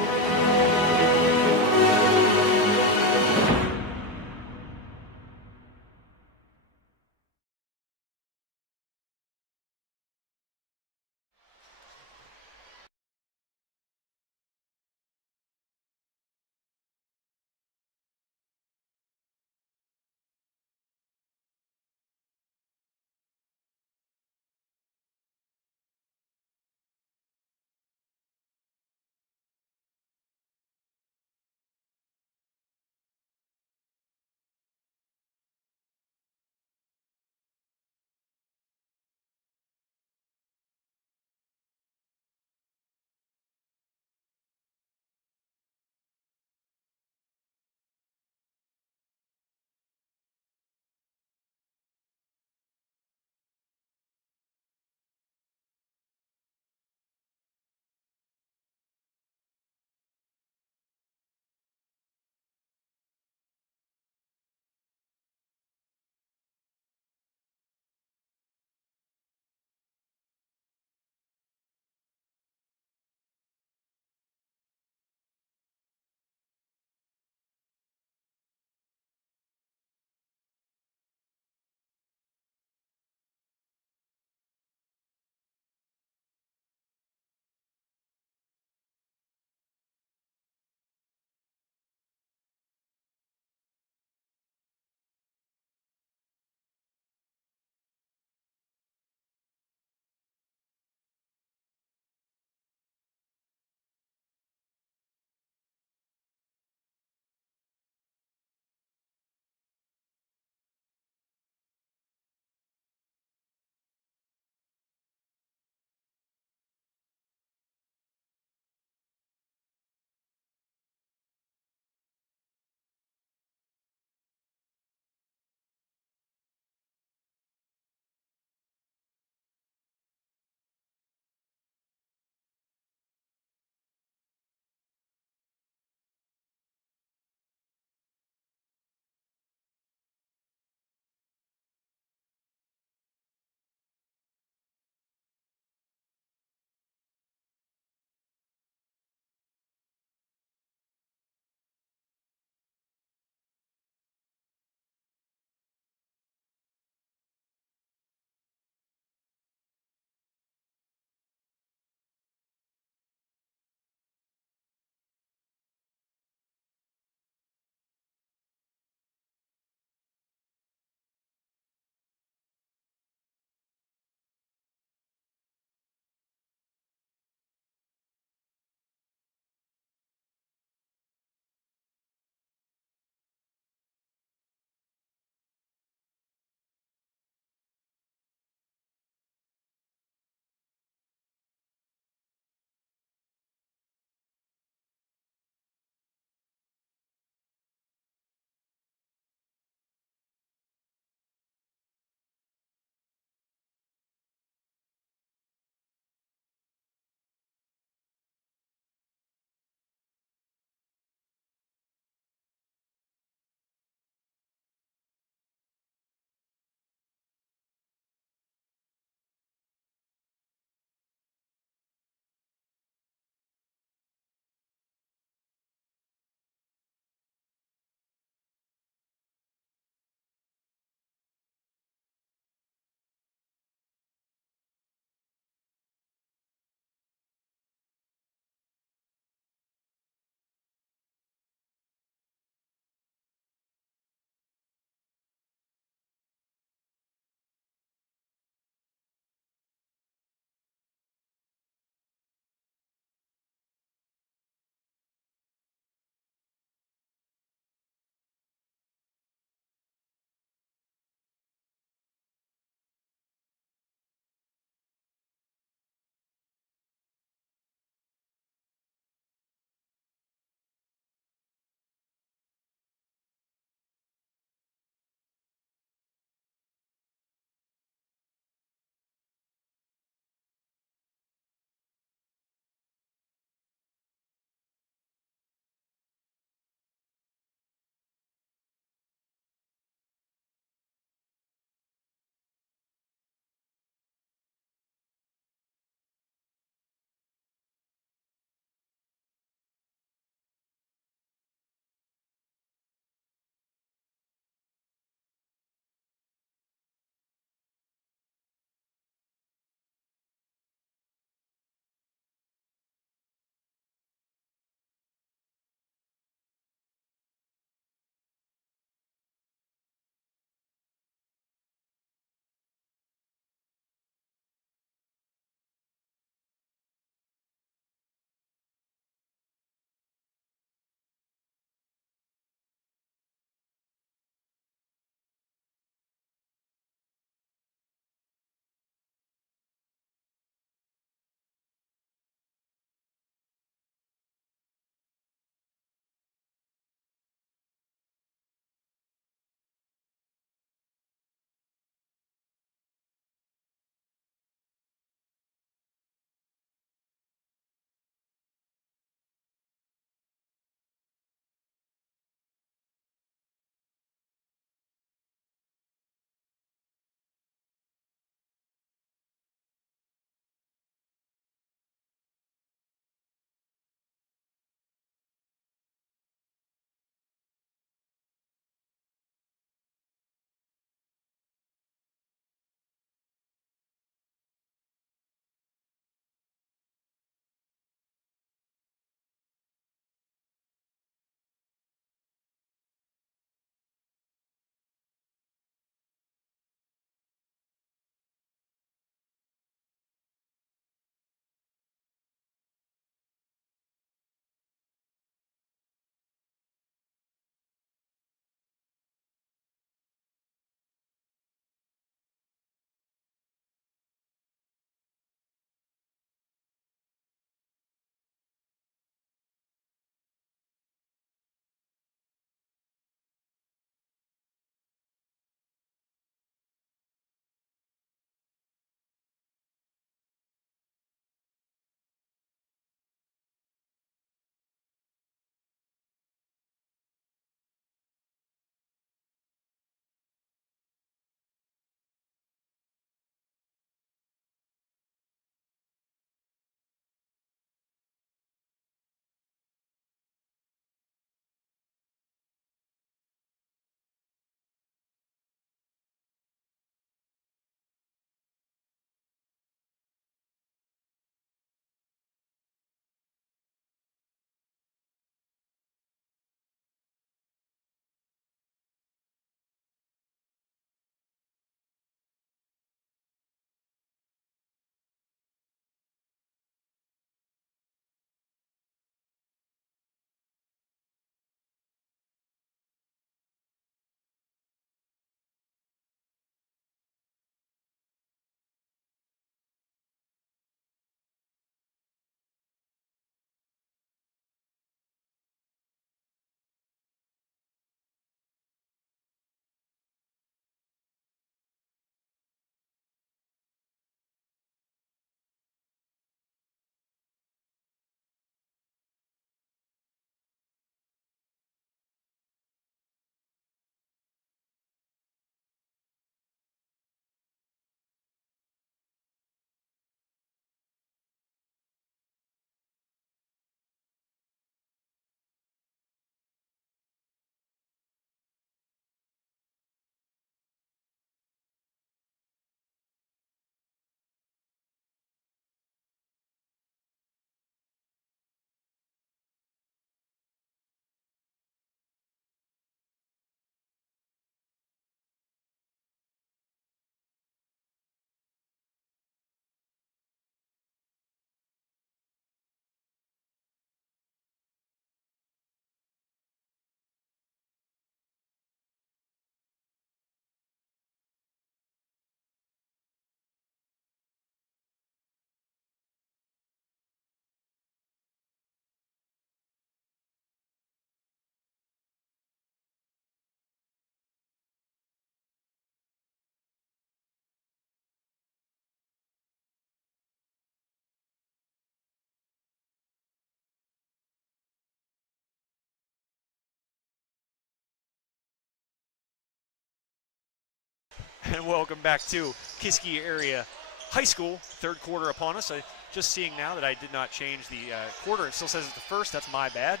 And welcome back to Kiski Area High School. Third quarter upon us. I just seeing now that I did not change the quarter. It still says it's the first. That's my bad.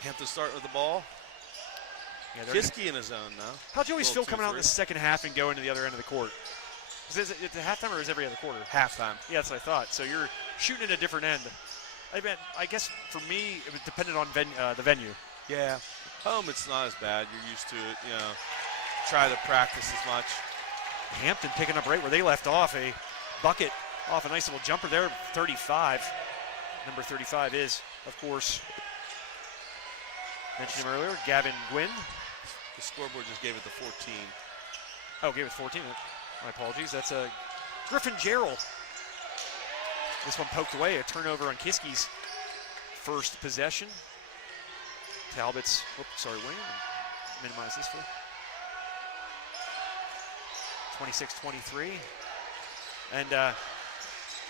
Hampton start with the ball. Yeah, Kiski in his zone now. How'd you always feel coming out in the second half and going to the other end of the court? Is it at halftime or is it every other quarter? Halftime. Yeah, that's what I thought. So you're shooting at a different end. I guess for me, it was dependent on the venue. Yeah. Home, it's not as bad. You're used to it, you know. Try to practice as much. Hampton picking up right where they left off. A bucket off a nice little jumper there. 35. Number 35 is, of course, mentioned him earlier, Gavin Gwynn. The scoreboard just gave it the 14. Oh, gave it 14. My apologies. That's a Griffin Jarrell. This one poked away. A turnover on Kiski's first possession. Talbots, Wayne. Minimize this for 26-23. And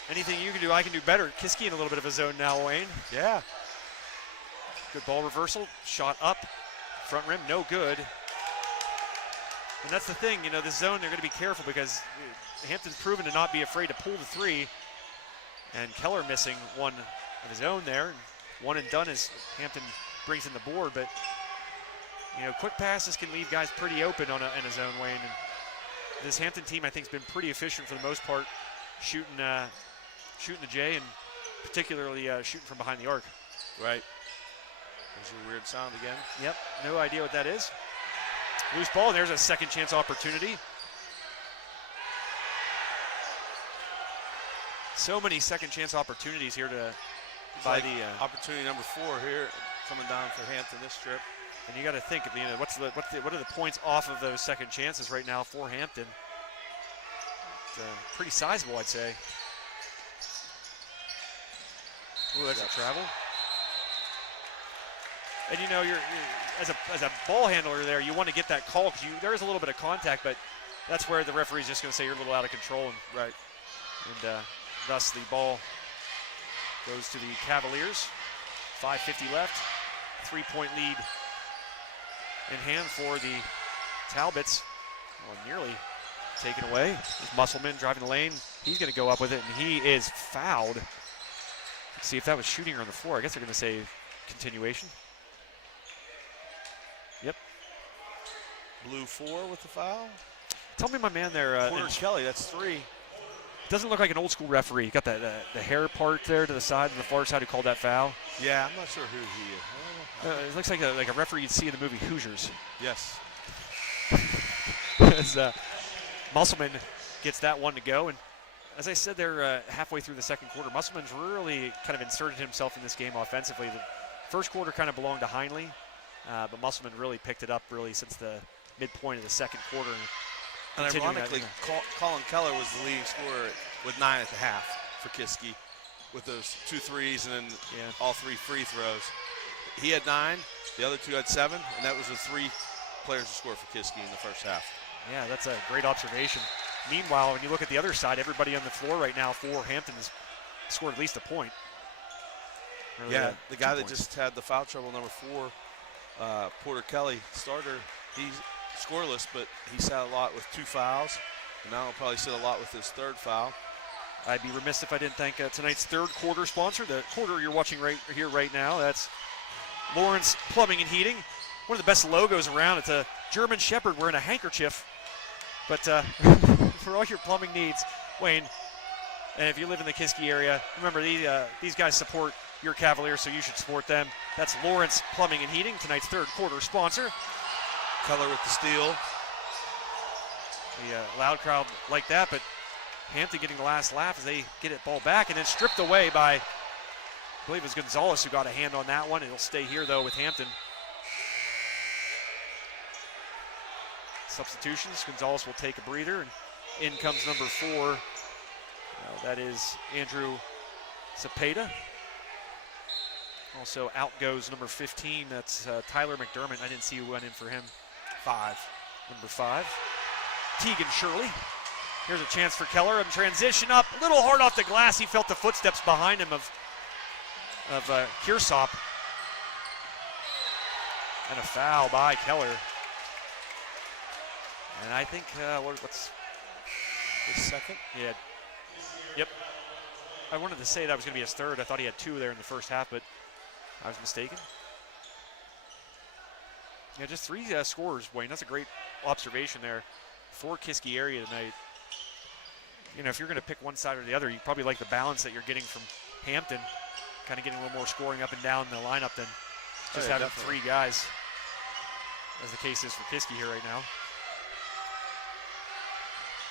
anything you can do, I can do better. Kiski in a little bit of a zone now, Wayne. Yeah. Good ball reversal. Shot up. Front rim, no good. And that's the thing, you know, this zone, they're going to be careful because Hampton's proven to not be afraid to pull the three. And Keller missing one of his own there. One and done as Hampton brings in the board. But, you know, quick passes can leave guys pretty open in a zone, Wayne. And this Hampton team, I think, has been pretty efficient for the most part, shooting the J and particularly shooting from behind the arc. Right. There's a weird sound again. Yep, no idea what that is. Loose ball, and there's a second chance opportunity. So many second chance opportunities here by the opportunity number 4 here coming down for Hampton this trip. And you got to think, you know, what are the points off of those second chances right now for Hampton? It's pretty sizable, I'd say. Ooh, that's a travel. And you know, you're as a ball handler there, you want to get that call because there is a little bit of contact, but that's where the referee's just going to say you're a little out of control, and right. And thus the ball goes to the Cavaliers. 5:50 left. 3-point lead in hand for the Talbots. Well, nearly taken away. Musselman driving the lane. He's going to go up with it, and he is fouled. Let's see if that was shooting or on the floor. I guess they're going to say continuation. Yep. Blue 4 with the foul. Tell me my man there. Porter Kelly, that's 3. Doesn't look like an old school referee. Got the hair part there to the side, to the far side, who called that foul. Yeah, I'm not sure who he is. It looks like a referee you'd see in the movie Hoosiers. Yes. As Musselman gets that one to go. And as I said there, halfway through the second quarter, Musselman's really kind of inserted himself in this game offensively. The first quarter kind of belonged to Heinley, but Musselman really picked it up really since the midpoint of the second quarter. And ironically, Colin Keller was the leading scorer with 9 at the half for Kiski, with those 2 threes and then all 3 free throws. He had 9, the other 2 had 7, and that was the 3 players who scored for Kiski in the first half. Yeah, that's a great observation. Meanwhile, when you look at the other side, everybody on the floor right now for Hampton has scored at least a point. Really, yeah, the guy that just had the foul trouble, number 4, Porter Kelly, starter, he's scoreless, but he sat a lot with 2 fouls, and now he'll probably sit a lot with his 3rd foul. I'd be remiss if I didn't thank tonight's third quarter sponsor, the quarter you're watching right here, right now. That's Lawrence Plumbing and Heating. One of the best logos around. It's a German Shepherd wearing a handkerchief. But for all your plumbing needs, Wayne, and if you live in the Kiski area, remember these guys support your Cavaliers, so you should support them. That's Lawrence Plumbing and Heating, tonight's third quarter sponsor. Keller with the steal. The loud crowd like that, but Hampton getting the last laugh as they get it ball back and then stripped away by, I believe it was Gonzalez who got a hand on that one. It'll stay here though with Hampton. Substitutions, Gonzalez will take a breather, and in comes number 4. That is Andrew Cepeda. Also out goes number 15, that's Tyler McDermott. I didn't see who went in for him. 5. Number 5. Tegan Shirley. Here's a chance for Keller, and transition up. A little hard off the glass. He felt the footsteps behind him of Kiersop. And a foul by Keller. And I think, what's his second? Yeah. Yep. I wanted to say that was going to be his third. I thought he had 2 there in the first half, but I was mistaken. Yeah, just 3 scores, Wayne. That's a great observation there for Kiski area tonight. You know, if you're going to pick one side or the other, you probably like the balance that you're getting from Hampton, kind of getting a little more scoring up and down the lineup than just having definitely 3 guys, as the case is for Kiski here right now.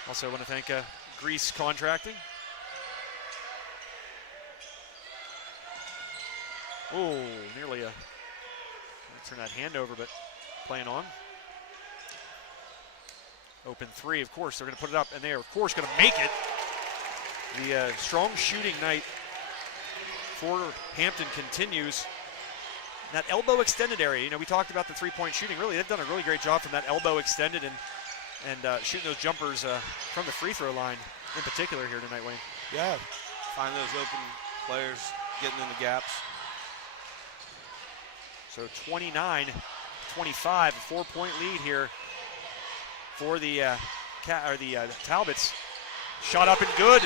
Also want to thank Grease Contracting. Oh, nearly turn that hand over, but playing on. Open 3, of course, they're going to put it up, and they are, of course, going to make it. The strong shooting night for Hampton continues. That elbow extended area, you know, we talked about the 3-point shooting. Really, they've done a really great job from that elbow extended and shooting those jumpers from the free throw line in particular here tonight, Wayne. Yeah, find those open players, getting in the gaps. So 29-25, a 4-point lead here for the Talbots. Shot up and good.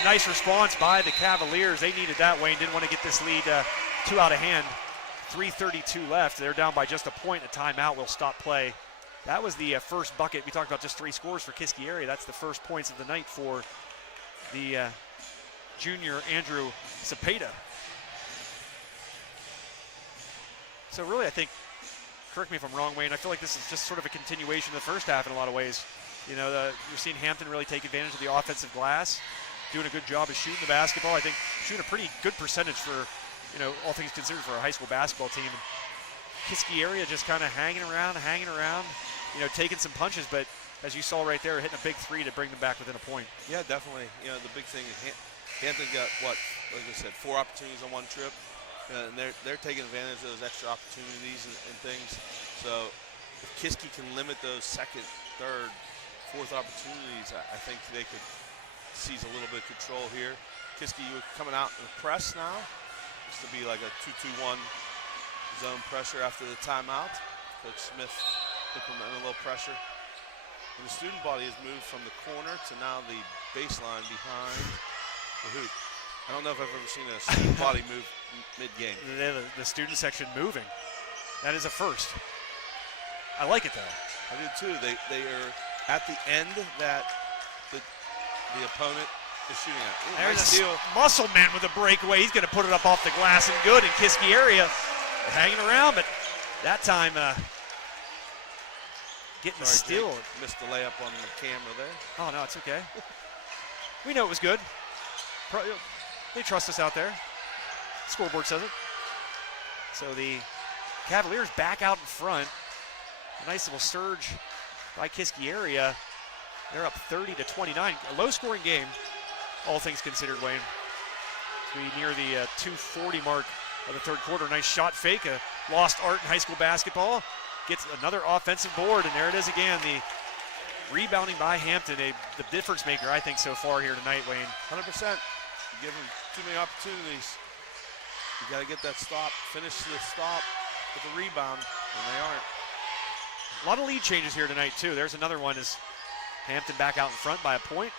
A nice response by the Cavaliers. They needed that, Wayne. Didn't want to get this lead too out of hand. 3:32 left. They're down by just a point. A timeout will stop play. That was the first bucket. We talked about just 3 scores for Kiski area. That's the first points of the night for the junior Andrew Cepeda. So really, I think, correct me if I'm wrong, Wayne, I feel like this is just sort of a continuation of the first half in a lot of ways. You know, you're seeing Hampton really take advantage of the offensive glass, doing a good job of shooting the basketball. I think shooting a pretty good percentage for, you know, all things considered for a high school basketball team. And Kiski area just kind of hanging around, you know, taking some punches, but as you saw right there, hitting a big 3 to bring them back within a point. Yeah, definitely. You know, the big thing is Hampton got, like I said, 4 opportunities on one trip. And they're taking advantage of those extra opportunities and things. So if Kiski can limit those second, third, fourth opportunities, I think they could seize a little bit of control here. Kiski coming out in the press now. This to be like a 2-2-1 zone pressure after the timeout. Coach Smith implementing a little pressure. And the student body has moved from the corner to now the baseline behind the hoop. I don't know if I've ever seen a student body move mid-game. The student section moving. That is a first. I like it, though. I do, too. They are at the end that the opponent is shooting at. Ooh, there's nice a muscle man with a breakaway. He's going to put it up off the glass and good in Kiski area. Hanging around, but that time getting the steal. Missed the layup on the camera there. Oh, no, it's okay. We know it was good. They trust us out there. Scoreboard says it. So the Cavaliers back out in front. A nice little surge by Kiski area. They're up 30-29. A low-scoring game, all things considered, Wayne. As we near the 2:40 mark of the third quarter. Nice shot fake. A lost art in high school basketball. Gets another offensive board, and there it is again. The rebounding by Hampton, the difference maker, I think, so far here tonight, Wayne. 100%. You give them too many opportunities. You got to get that stop, finish the stop with a rebound, and they aren't. A lot of lead changes here tonight, too. There's another one as Hampton back out in front by a point.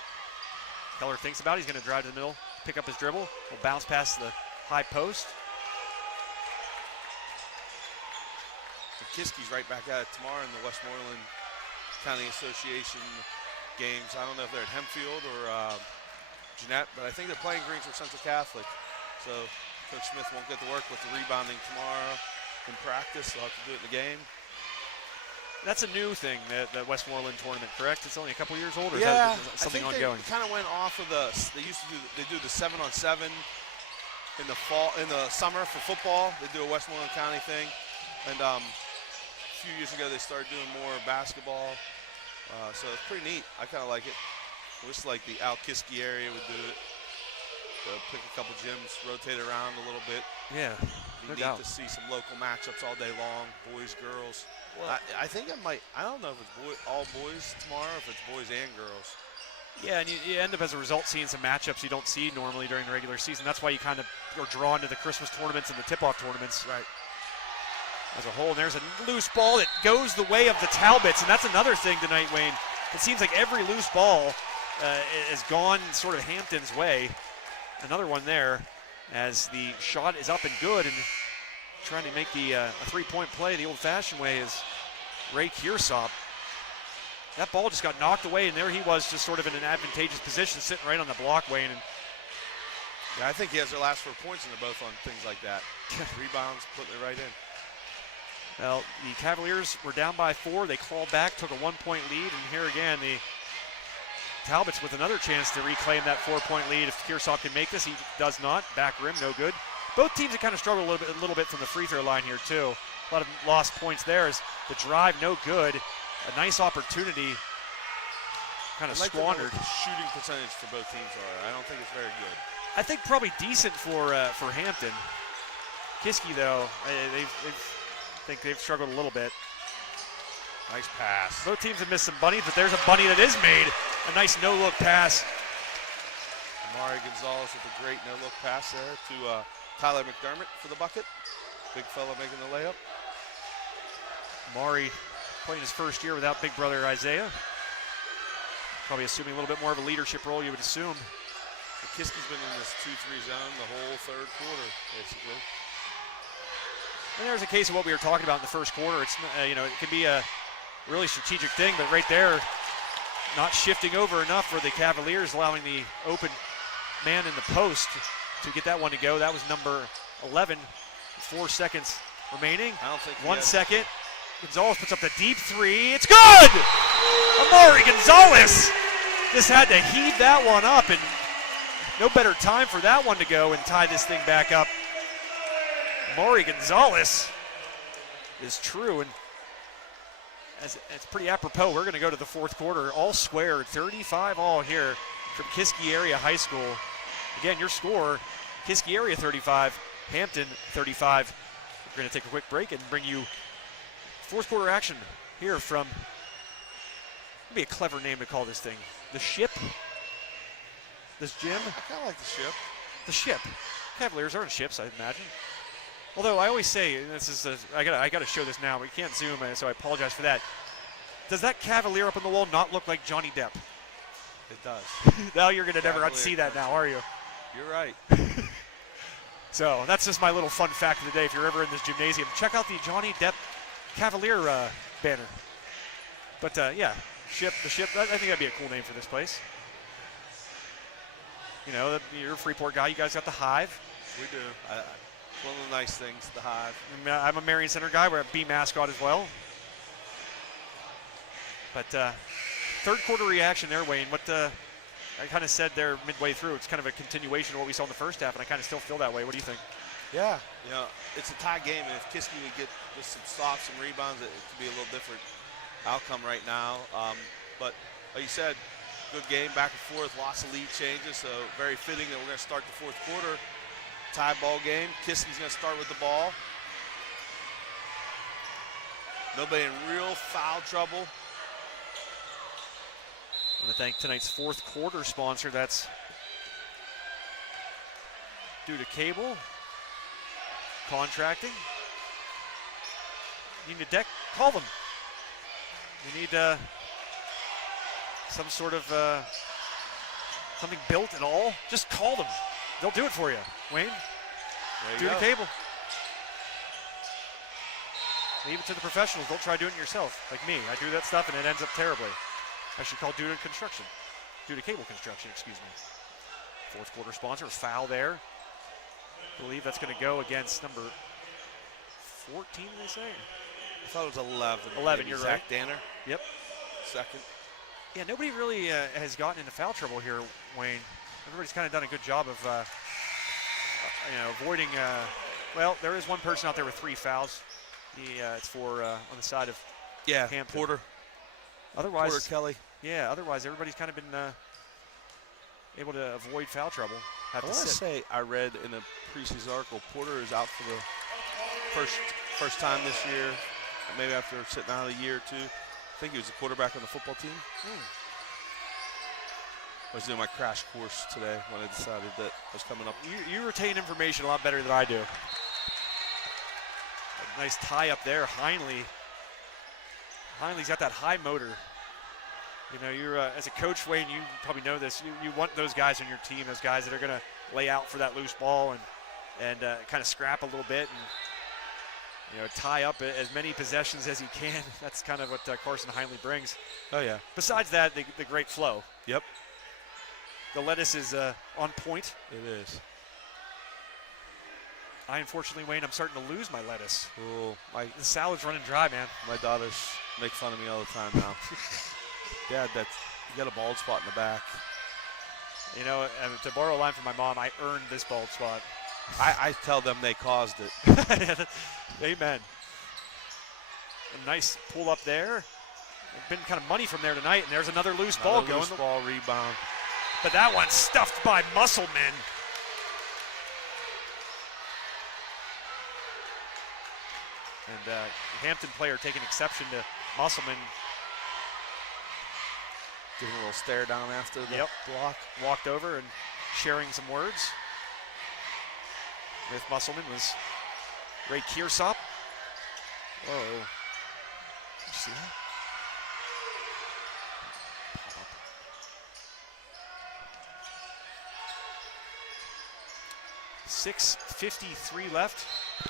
Keller thinks about it. He's going to drive to the middle, pick up his dribble. Will bounce past the high post. And Kiski's right back at it tomorrow in the Westmoreland County Association games. I don't know if they're at Hempfield or Jeanette, but I think they're playing Greensburg Central Catholic. So Coach Smith won't get to work with the rebounding tomorrow in practice. They'll have to do it in the game. That's a new thing, the Westmoreland tournament, correct? It's only a couple years old, or yeah, is that something I think ongoing? They kind of went off of they do the 7-on-7 in the fall, in the summer for football. They do a Westmoreland County thing. And a few years ago, they started doing more basketball. So it's pretty neat. I kind of like it. Looks like the Kiski area would do it. Pick a couple gyms, rotate around a little bit. Yeah, no doubt. To see some local matchups all day long, boys, girls. Well, I think it might. I don't know if it's all boys tomorrow, if it's boys and girls. Yeah, and you end up as a result seeing some matchups you don't see normally during the regular season. That's why you kind of are drawn to the Christmas tournaments and the tip-off tournaments. Right. as a whole. And there's a loose ball that goes the way of the Talbots, and that's another thing tonight, Wayne. It seems like every loose ball has gone sort of Hampton's way. Another one there as the shot is up and good, and trying to make the a three-point play the old-fashioned way is Ray Kearsop. That ball just got knocked away, and there he was just sort of in an advantageous position, sitting right on the block, Wayne. And yeah, I think he has their last 4 points, and they're both on things like that. Rebounds, putting it right in. Well, the Cavaliers were down by 4. They clawed back, took a 1-point lead, and here again, the Talbots with another chance to reclaim that 4-point lead. If Kearsop can make this, he does not. Back rim, no good. Both teams have kind of struggled a little bit from the free throw line here, too. A lot of lost points there as the drive, no good. A nice opportunity, kind of squandered. The shooting percentage for both teams are. I don't think it's very good. I think probably decent for Hampton. Kiski, though, I think they've struggled a little bit. Nice pass. Both teams have missed some bunnies, but there's a bunny that is made. A nice no-look pass. Amari Gonzalez with a great no-look pass there to Tyler McDermott for the bucket. Big fella making the layup. Amari playing his first year without big brother Isaiah. Probably assuming a little bit more of a leadership role, you would assume. Kiski's been in this 2-3 zone the whole third quarter, basically. And there's a case of what we were talking about in the first quarter. It's it can be a really strategic thing, but right there, not shifting over enough for the Cavaliers, allowing the open man in the post to get that one to go. That was number 11. 4 seconds remaining. I don't think 1 second. Gonzalez puts up the deep three. It's good! Amari Gonzalez just had to heave that one up, and no better time for that one to go and tie this thing back up. Amari Gonzalez is true, and as it's pretty apropos, we're going to go to the fourth quarter, all squared, 35 all here from Kiski Area High School. Again, your score, Kiski Area 35, Hampton 35. We're going to take a quick break and bring you fourth quarter action here from, it'd be a clever name to call this thing, the Ship. This gym? I kind of like the Ship. The Ship. Cavaliers aren't ships, I imagine. Although I always say, and this is I gotta show this now, but you can't zoom, so I apologize for that. Does that Cavalier up on the wall not look like Johnny Depp? It does. Now you're gonna never see that now, are you? You're right. So that's just my little fun fact of the day. If you're ever in this gymnasium, check out the Johnny Depp Cavalier banner. But yeah, the Ship. I think that'd be a cool name for this place. You know, you're a Freeport guy. You guys got the Hive. We do. One of the nice things, the Hive. I'm a Marion Center guy. We're a B mascot as well. But third quarter reaction there, Wayne. What I kind of said there midway through, it's kind of a continuation of what we saw in the first half, and I kind of still feel that way. What do you think? Yeah, it's a tie game, and if Kiski would get just some stops and rebounds, it could be a little different outcome right now. But like you said, good game, back and forth, lots of lead changes, so very fitting that we're going to start the fourth quarter. Tie ball game. Kiski's going to start with the ball. Nobody in real foul trouble. I want to thank tonight's fourth quarter sponsor. That's due to Cable Contracting. You need a deck? Call them. You need some sort of something built at all? Just call them. They'll do it for you, Wayne. Due to Cable. Leave it to the professionals. Don't try doing it yourself, like me. I do that stuff and it ends up terribly. I should call Due to Construction. Due to Cable Construction, excuse me. Fourth quarter sponsor, foul there. I believe that's going to go against number 14, they say? I thought it was 11. 11, you're Zach right. Danner. Yep. Second. Yeah, nobody really has gotten into foul trouble here, Wayne. Everybody's kind of done a good job of avoiding, well, there is one person out there with 3 fouls. It's for on the side of Hampton. Porter. Otherwise, Porter Kelly. Yeah, otherwise everybody's kind of been able to avoid foul trouble. I want to say I read in a preseason article, Porter is out for the first time this year, maybe after sitting out a year or two. I think he was the quarterback on the football team. I was doing my crash course today when I decided that I was coming up. You retain information a lot better than I do. Nice tie up there. Heinley's got that high motor. You know, you're as a coach, Wayne, you probably know this. You want those guys on your team, those guys that are going to lay out for that loose ball and kind of scrap a little bit and, you know, tie up as many possessions as he can. That's kind of what Carson Heinley brings. Oh, yeah. Besides that, the great flow. Yep. The lettuce is on point. It is. I, unfortunately, Wayne, I'm starting to lose my lettuce. Ooh, The salad's running dry, man. my daughters make fun of me all the time now. Dad, you got a bald spot in the back. You know, to borrow a line from my mom, I earned this bald spot. I tell them they caused it. Amen. A nice pull up there. Been kind of money from there tonight, and there's another loose ball going. Loose ball rebound. But that one's stuffed by Musselman. And Hampton player taking exception to Musselman. Giving a little stare down after the block. Walked over and sharing some words with Musselman was Ray Kearsop. Whoa. Did you see that? 6:53 left.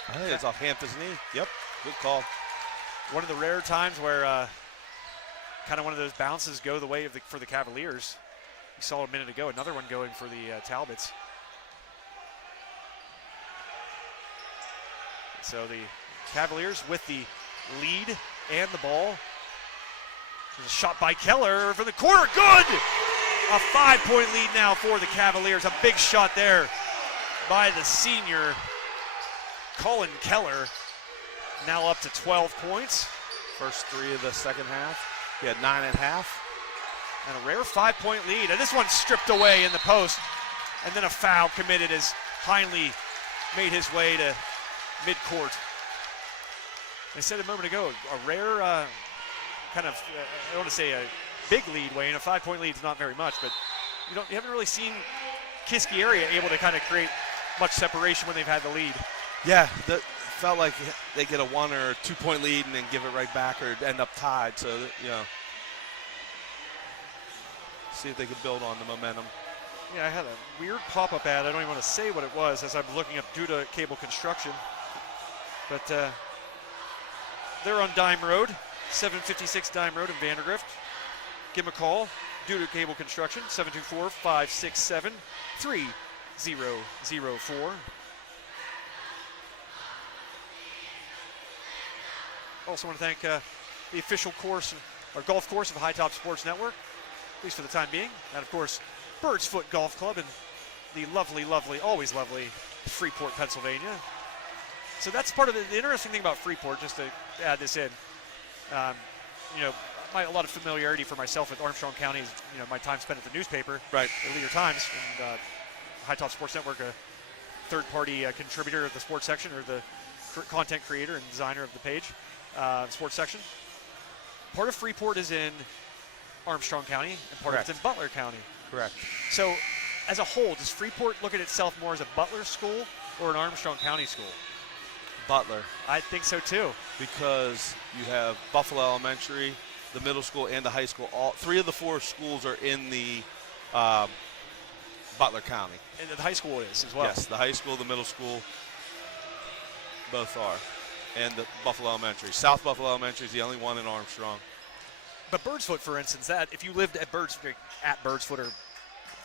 I think it's off Hampton's knee. Yep, good call. One of the rare times where kind of one of those bounces go the way for the Cavaliers. You saw a minute ago, another one going for the Talbots. So the Cavaliers with the lead and the ball. There's a shot by Keller from the corner, good! A 5-point lead now for the Cavaliers. A big shot there by the senior, Colin Keller. Now up to 12 points. First three of the second half. He had 9.5. And a rare 5-point lead. And this one stripped away in the post. And then a foul committed as Heinley made his way to midcourt. I said a moment ago, a rare I don't want to say a big lead, Wayne. A 5-point lead is not very much, but you haven't really seen Kiski area able to kind of create much separation when they've had the lead. Yeah, that felt like they get a 1 or 2 point lead and then give it right back or end up tied. So, see if they could build on the momentum. Yeah, I had a weird pop-up ad. I don't even want to say what it was as I'm looking up Duda Cable Construction. But they're on Dime Road, 756 Dime Road in Vandergrift. Give them a call, Duda Cable Construction, 724-567-3004. Also want to thank the official course, or golf course of High Top Sports Network, at least for the time being. And of course, Bird's Foot Golf Club in the lovely, always lovely Freeport, Pennsylvania. So that's part of the interesting thing about Freeport, just to add this in. A lot of familiarity for myself with Armstrong County is, my time spent at the newspaper, right? The Leader Times, and High Top Sports Network, a third-party contributor of the sports section, or the content creator and designer of the page, sports section. Part of Freeport is in Armstrong County, and part of it's in Butler County. Correct. So, as a whole, does Freeport look at itself more as a Butler school or an Armstrong County school? Butler. I think so too. Because you have Buffalo Elementary, the middle school, and the high school. All three of the four schools are in the Butler County. And the high school is as well. Yes, the high school, the middle school, both are. And the Buffalo Elementary. South Buffalo Elementary is the only one in Armstrong. But Bird's Foot, for instance, that if you lived at Bird's Foot or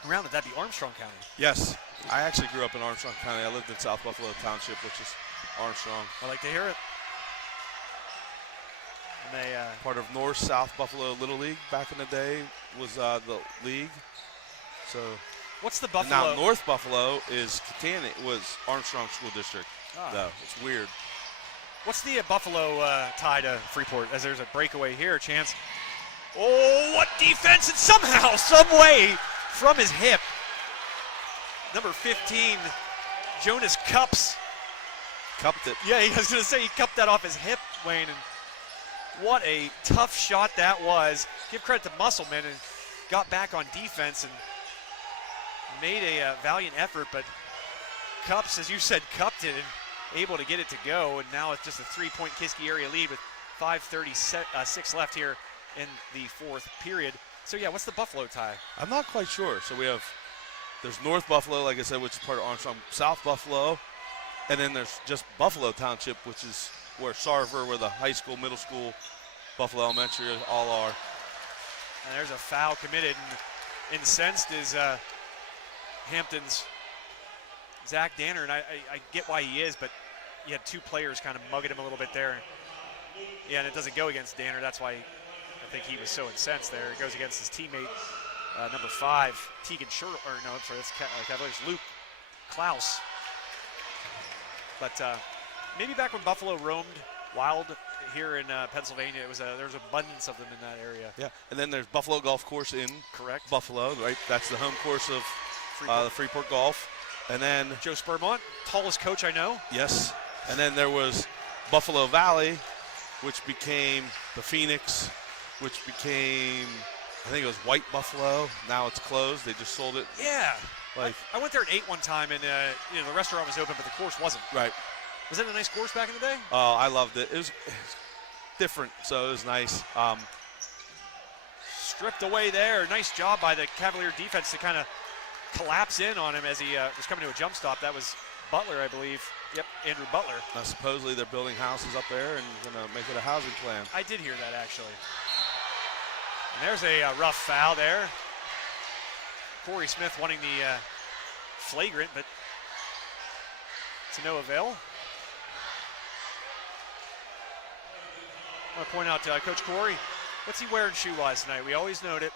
around it, that'd be Armstrong County. Yes. I actually grew up in Armstrong County. I lived in South Buffalo Township, which is Armstrong. I like to hear it. And they part of North South Buffalo Little League back in the day was the league. So what's the Buffalo? Now North Buffalo is Catania. It was Armstrong School District. Though it's weird. What's the Buffalo tie to Freeport? As there's a breakaway here, chance. Oh, what defense! And somehow, some way, from his hip, number 15, Jonas Cups. Cupped it. Yeah, I was going to say he cupped that off his hip, Wayne. And what a tough shot that was. Give credit to Musselman, and got back on defense and made a valiant effort. But Cups, as you said, cupped it. And able to get it to go, and now it's just a 3-point Kiski area lead with 5:36 left here in the fourth period. So yeah, what's the Buffalo tie? I'm not quite sure. So there's North Buffalo, like I said, which is part of Armstrong, South Buffalo, and then there's just Buffalo Township, which is where Sarver, where the high school, middle school, Buffalo Elementary all are. And there's a foul committed, and incensed is Hampton's Zach Danner, and I get why he is, but you had two players kind of mugging him a little bit there. Yeah, and it doesn't go against Danner. That's why I think he was so incensed there. It goes against his teammate, number 5, Tegan Sherlock, or no, I'm sorry, that's Cavaliers, Luke Klaus. But maybe back when Buffalo roamed wild here in Pennsylvania, there was abundance of them in that area. Yeah, and then there's Buffalo Golf Course in Buffalo, right? That's the home course of the Freeport Golf. And then Joe Spurmont, tallest coach I know. Yes, and then there was Buffalo Valley, which became the Phoenix, which became, I think it was White Buffalo. Now it's closed. They just sold it. Yeah. Like I went there and ate one time, and the restaurant was open, but the course wasn't. Right. Was it a nice course back in the day? Oh, I loved it. It was different, so it was nice. Stripped away there. Nice job by the Cavalier defense to kind of collapse in on him as he was coming to a jump stop. That was Butler, I believe. Yep, Andrew Butler. Now, supposedly they're building houses up there and going to make it a housing plan. I did hear that, actually. And there's a rough foul there. Corey Smith wanting the flagrant, but to no avail. I want to point out Coach Corey, what's he wearing shoe-wise tonight? We always note it.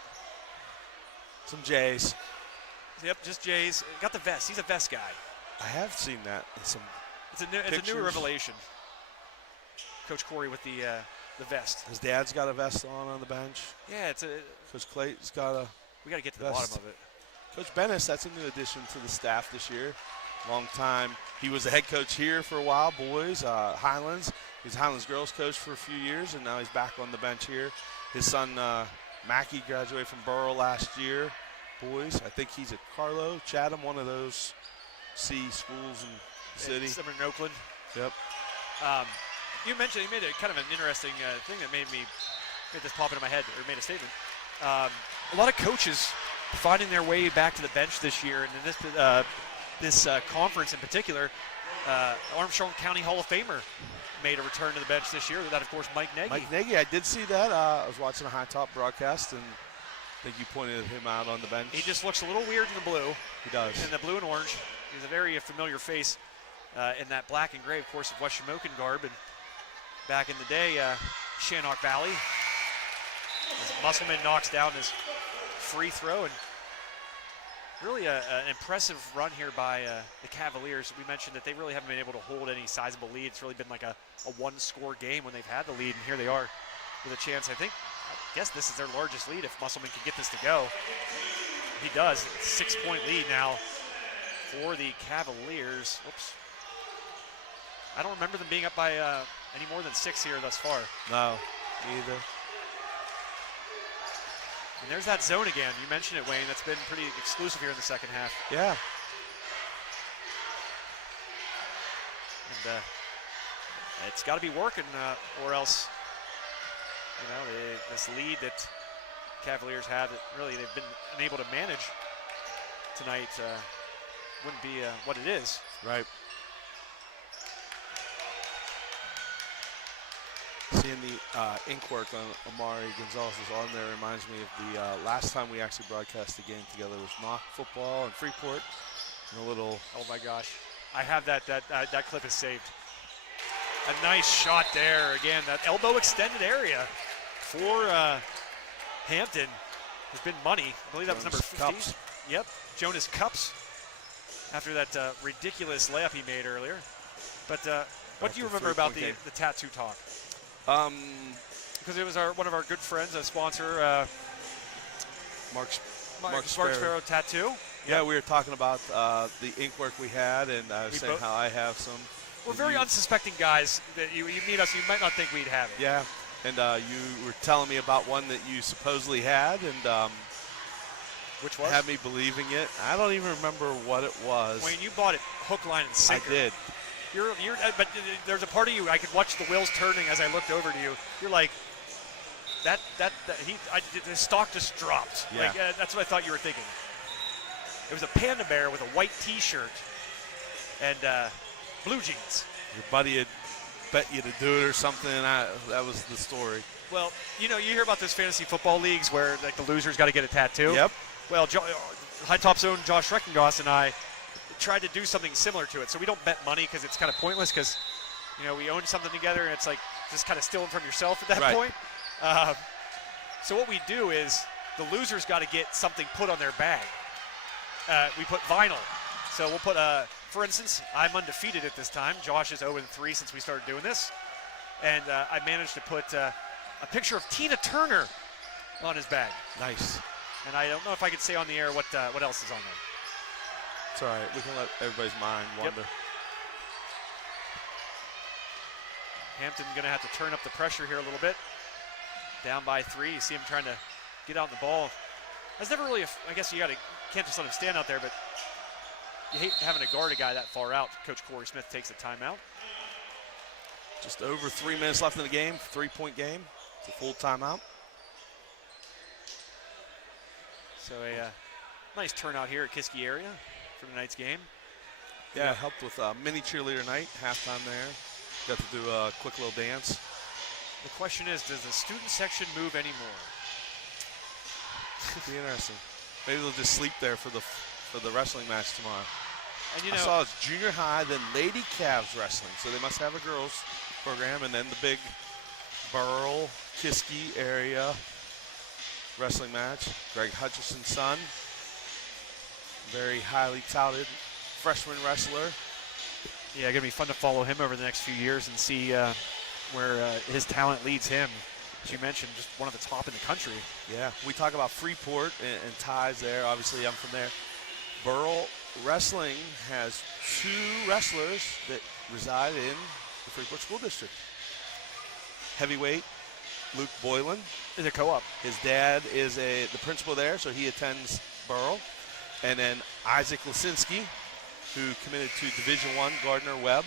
Some J's. Yep, just J's. Got the vest. He's a vest guy. I have seen that in some It's a new revelation. Coach Corey with the vest. His dad's got a vest on the bench. Yeah, it's a. Coach Clayton's got a. We got to get to vest. the bottom of it. Coach Bennis, that's a new addition to the staff this year. Long time. He was the head coach here for a while, boys, Highlands. He was Highlands girls coach for a few years, and now he's back on the bench here. His son, Mackie, graduated from Burrow last year. Boys, I think he's at Carlo, Chatham, one of those C schools in the city. Somewhere in Oakland. Yep. You mentioned, you made a kind of an interesting thing that made this pop into my head, or made a statement. A lot of coaches finding their way back to the bench this year, and in this conference in particular, Armstrong County Hall of Famer made a return to the bench this year. That, of course, Mike Nagy. Mike Nagy, I did see that. I was watching a high top broadcast, and I think you pointed him out on the bench. He just looks a little weird in the blue. He does. In the blue and orange. He's a very familiar face in that black and gray, of course, of West Shamokin garb. And back in the day, Shannock Valley. As Musselman knocks down his free throw. And really an impressive run here by the Cavaliers. We mentioned that they really haven't been able to hold any sizable lead. It's really been like a one-score game when they've had the lead, and here they are with a chance. I guess this is their largest lead if Musselman can get this to go. He does. It's a 6-point lead now for the Cavaliers. Whoops. I don't remember them being up by any more than 6 here thus far. No, either. And there's that zone again. You mentioned it, Wayne. That's been pretty exclusive here in the second half. Yeah. And it's got to be working, or else, this lead that Cavaliers have that really they've been unable to manage tonight wouldn't be what it is. Right. Seeing the ink work on Amari Gonzalez on there reminds me of the last time we actually broadcast the game together was mock football in Freeport. And a little. Oh my gosh, I have that clip is saved. A nice shot there again. That elbow extended area for Hampton has been money. I believe that was number 15. Cups. Yep, Jonas Cups. After that ridiculous layup he made earlier. But what do you remember about the tattoo talk? Because it was one of our good friends, a sponsor, Mark Sparrow Tattoo. Yeah, we were talking about the ink work we had, and I was saying how I have some. We're very unsuspecting guys. That you meet us, you might not think we'd have it. Yeah, and you were telling me about one that you supposedly had, and which was? Had me believing it. I don't even remember what it was. Wayne, you bought it hook, line, and sinker. I did. But there's a part of you, I could watch the wheels turning as I looked over to you. You're like, his stock just dropped. Yeah. Like, that's what I thought you were thinking. It was a panda bear with a white T-shirt and blue jeans. Your buddy had bet you to do it or something. That was the story. Well, you hear about those fantasy football leagues where like the loser's got to get a tattoo. Yep. Well, High Top's own Josh Reckengoss and I tried to do something similar to it. So we don't bet money because it's kind of pointless because, we own something together and it's like just kind of stealing from yourself at that point. So what we do is the loser's got to get something put on their bag. We put vinyl. So we'll put, for instance, I'm undefeated at this time. Josh is 0-3 since we started doing this. And I managed to put a picture of Tina Turner on his bag. Nice. And I don't know if I could say on the air what else is on there. It's all right. We can let everybody's mind wander. Yep. Hampton going to have to turn up the pressure here a little bit. Down by 3. You see him trying to get out the ball. That's never really, I guess can't just let him stand out there, but you hate having to guard a guy that far out. Coach Corey Smith takes a timeout. Just over 3 minutes left in the game, 3-point game. It's a full timeout. So a nice turnout here at Kiski area for tonight's game. Yeah, helped with mini cheerleader night, halftime there. Got to do a quick little dance. The question is, does the student section move anymore? Be interesting. Maybe they'll just sleep there for the wrestling match tomorrow. And I saw it's junior high, then Lady Cavs wrestling, so they must have a girls program, and then the big Burl, Kiski area wrestling match. Greg Hutchison's son, very highly touted freshman wrestler. Yeah, gonna be fun to follow him over the next few years and see where his talent leads him. As you mentioned, just one of the top in the country. Yeah, we talk about Freeport and ties there. Obviously, I'm from there. Burl Wrestling has 2 wrestlers that reside in the Freeport School District. Heavyweight Luke Boylan is a co-op. His dad is the principal there, so he attends Burl. And then Isaac Lisinski, who committed to Division I Gardner Webb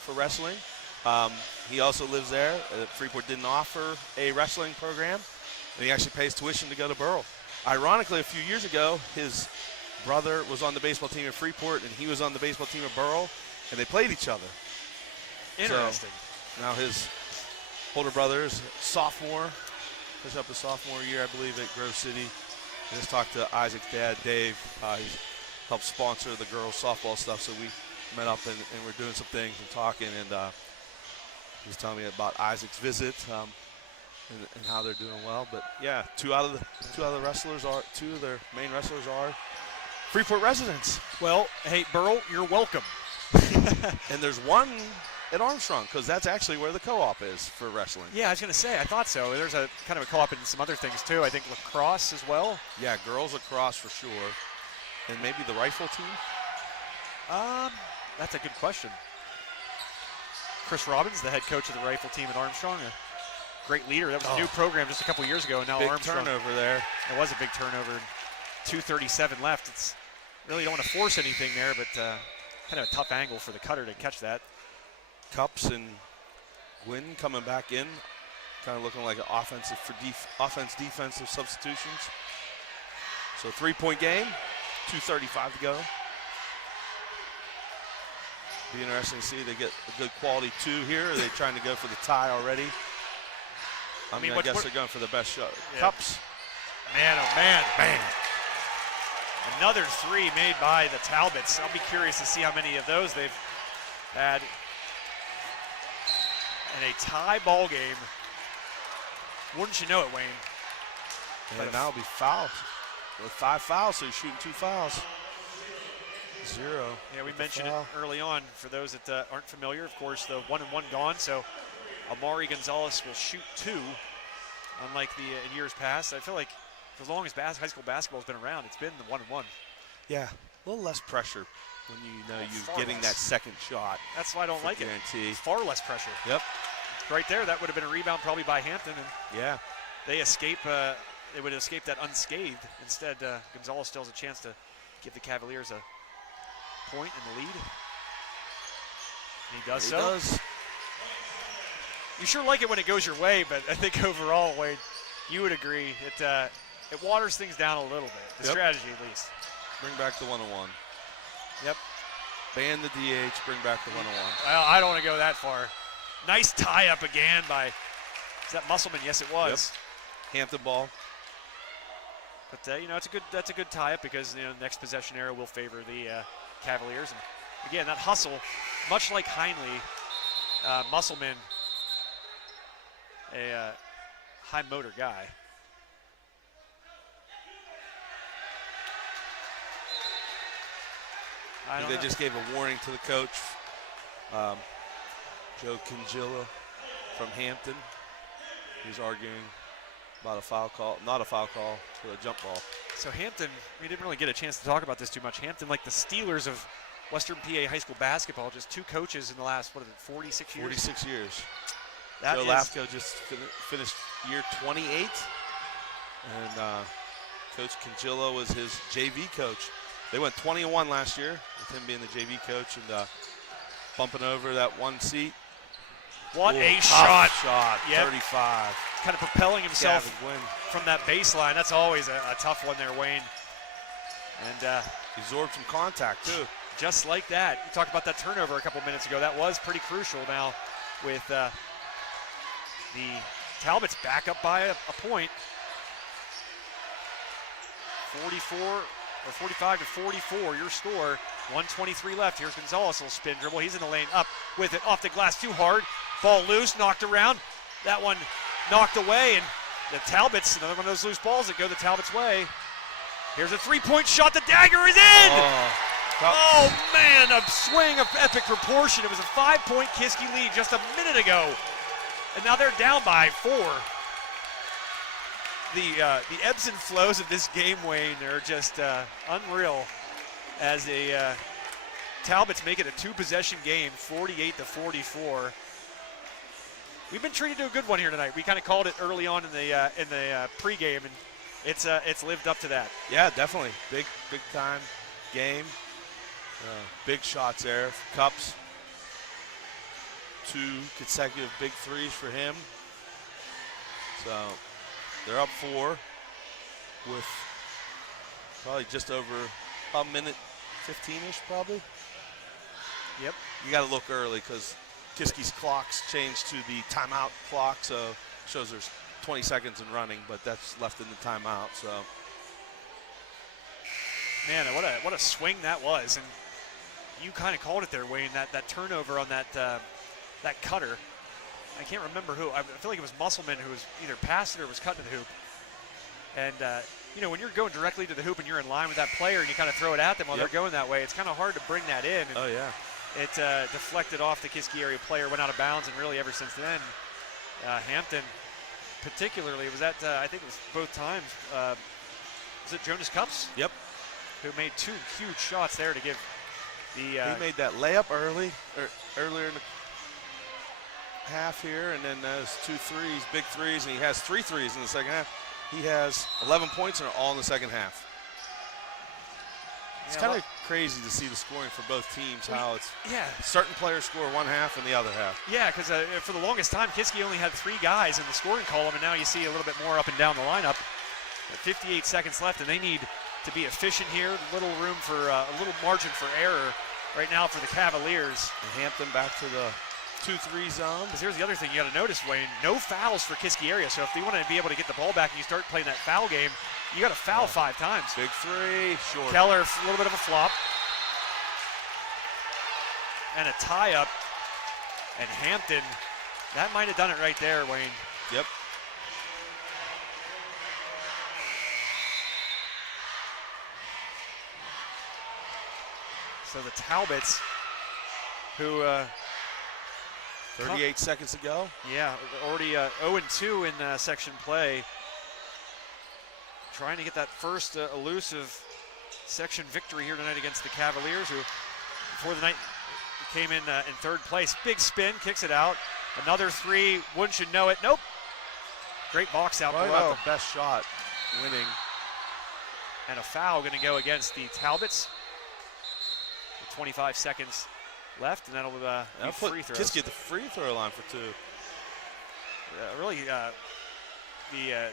for wrestling. He also lives there. Freeport didn't offer a wrestling program, and he actually pays tuition to go to Burl. Ironically, a few years ago, his brother was on the baseball team at Freeport, and he was on the baseball team at Burl, and they played each other. Interesting. So now his older brother is sophomore, finished up his sophomore year, I believe, at Grove City. I just talked to Isaac's dad, Dave. He's helped sponsor the girls' softball stuff, so we met up and we're doing some things and talking, and he was telling me about Isaac's visit and how they're doing well. But yeah, two of their main wrestlers are Freeport residents. Well, hey, Burl, you're welcome. And there's one at Armstrong, because that's actually where the co-op is for wrestling. Yeah, I was going to say, I thought so. There's a kind of a co-op in some other things too. I think lacrosse as well. Yeah, girls lacrosse for sure. And maybe the rifle team? That's a good question. Chris Robbins, the head coach of the rifle team at Armstrong, a great leader. That was a new program just a couple years ago, and now big Armstrong. Turnover there. It was a big turnover. 2:37 left. It's really don't want to force anything there, but kind of a tough angle for the cutter to catch that. Cups and Gwynn coming back in, kind of looking like an offensive substitutions. So 3-point game, 2:35 to go. Be interesting to see they get a good quality 2 here. Are they trying to go for the tie already? I guess they're going for the best shot. Yeah. Cups. Man, oh man. Bang. Another 3 made by the Talbots. I'll be curious to see how many of those they've had in a tie ball game. Wouldn't you know it, Wayne? And now it'll be fouls. With 5 fouls, so he's shooting 2 fouls. 0. Yeah, we mentioned it early on. For those that aren't familiar, of course, the 1-and-1 gone. So Amari Gonzalez will shoot 2, unlike in years past. I feel like for as long as high school basketball has been around, it's been the 1-and-1. Yeah, a little less pressure when you're getting that second shot. That's why I don't like guarantee. It. Far less pressure. Yep. Right there, that would have been a rebound probably by Hampton. And yeah. They escape. They would escape that unscathed. Instead, Gonzalez still has a chance to give the Cavaliers a point in the lead. He does He so. does. You sure like it when it goes your way, but I think overall, Wade, you would agree it waters things down a little bit. The strategy, at least. Bring back the 101. Yep. Ban the DH. Bring back the 101. Well, I don't want to go that far. Nice tie-up again by, is that Musselman? Yes, it was. Yep. Hampton ball. But that's a good tie-up because next possession arrow will favor the Cavaliers. And again, that hustle, much like Heinley, Musselman, a high motor guy. I think they just gave a warning to the coach, Joe Kingilla from Hampton. He's arguing about a foul call, not a foul call, for a jump ball. So Hampton, we didn't really get a chance to talk about this too much. Hampton, like the Steelers of Western PA high school basketball, just 2 coaches in the last, 46 years? 46 years. That Joe is, Lafko just finished year 28, and Coach Kingilla was his JV coach. They went 20-1 last year with him being the JV coach and bumping over that 1 seat. What a shot. Yep. 35. Kind of propelling himself win. from that baseline. That's always a tough one there, Wayne. And he absorbed some contact, too. Just like that. You talked about that turnover a couple minutes ago. That was pretty crucial now with the Talbots back up by a point. 45 to 44, your score. 1:23 left. Here's Gonzalez, little spin dribble. He's in the lane, up with it, off the glass, too hard. Ball loose, knocked around. That one knocked away, and the Talbots, another one of those loose balls that go the Talbots' way. Here's a 3-point shot. The dagger is in! Oh, man, a swing of epic proportion. It was a 5-point Kiski lead just a minute ago, and now they're down by 4. The ebbs and flows of this game, Wayne, are just unreal as the Talbots make it a 2-possession game, 48 to 44. We've been treated to a good one here tonight. We kind of called it early on in the pregame, and it's lived up to that. Yeah, definitely. Big time game. Big shots there. Cups. 2 consecutive big threes for him. So they're up 4 with probably just over a minute 15-ish probably. Yep. You got to look early because Kiski's clocks changed to the timeout clock, so it shows there's 20 seconds in running, but that's left in the timeout. So, man, what a swing that was, and you kind of called it there, Wayne. That turnover on that cutter. I can't remember who. I feel like it was Musselman who was either passed it or was cutting to the hoop. And when you're going directly to the hoop and you're in line with that player and you kind of throw it at them while they're going that way, it's kind of hard to bring that in. And it deflected off the Kiski area player, went out of bounds, and really ever since then, Hampton, particularly, was that I think it was both times. Was it Jonas Cups? Yep. Who made 2 huge shots there to give the. He made that layup earlier in the half here, and then those 2 threes, big threes, and he has 3 threes in the second half. He has 11 points, and all in the second half. It's kind of crazy to see the scoring for both teams, how it's certain players score one half and the other half. Yeah, because for the longest time, Kiski only had 3 guys in the scoring column, and now you see a little bit more up and down the lineup. 58 seconds left, and they need to be efficient here. Little room for a little margin for error right now for the Cavaliers. And Hampton back to the 2-3 zone. Because here's the other thing you got to notice, Wayne. No fouls for Kiski area. So if they want to be able to get the ball back and you start playing that foul game, you got to foul 5 times. Big 3, short. Keller, a little bit of a flop. And a tie-up. And Hampton, that might have done it right there, Wayne. Yep. So the Talbots, who 38 seconds to go. Yeah, already 0-2 in section play. Trying to get that first elusive section victory here tonight against the Cavaliers, who before the night came in 3rd place. Big spin, kicks it out. Another 3, wouldn't you know it? Nope. Great box out Probably below. about the best shot winning. And a foul going to go against the Talbots. 25 seconds left, and that'll be free throws. Kiski at the free throw line for 2. Really, the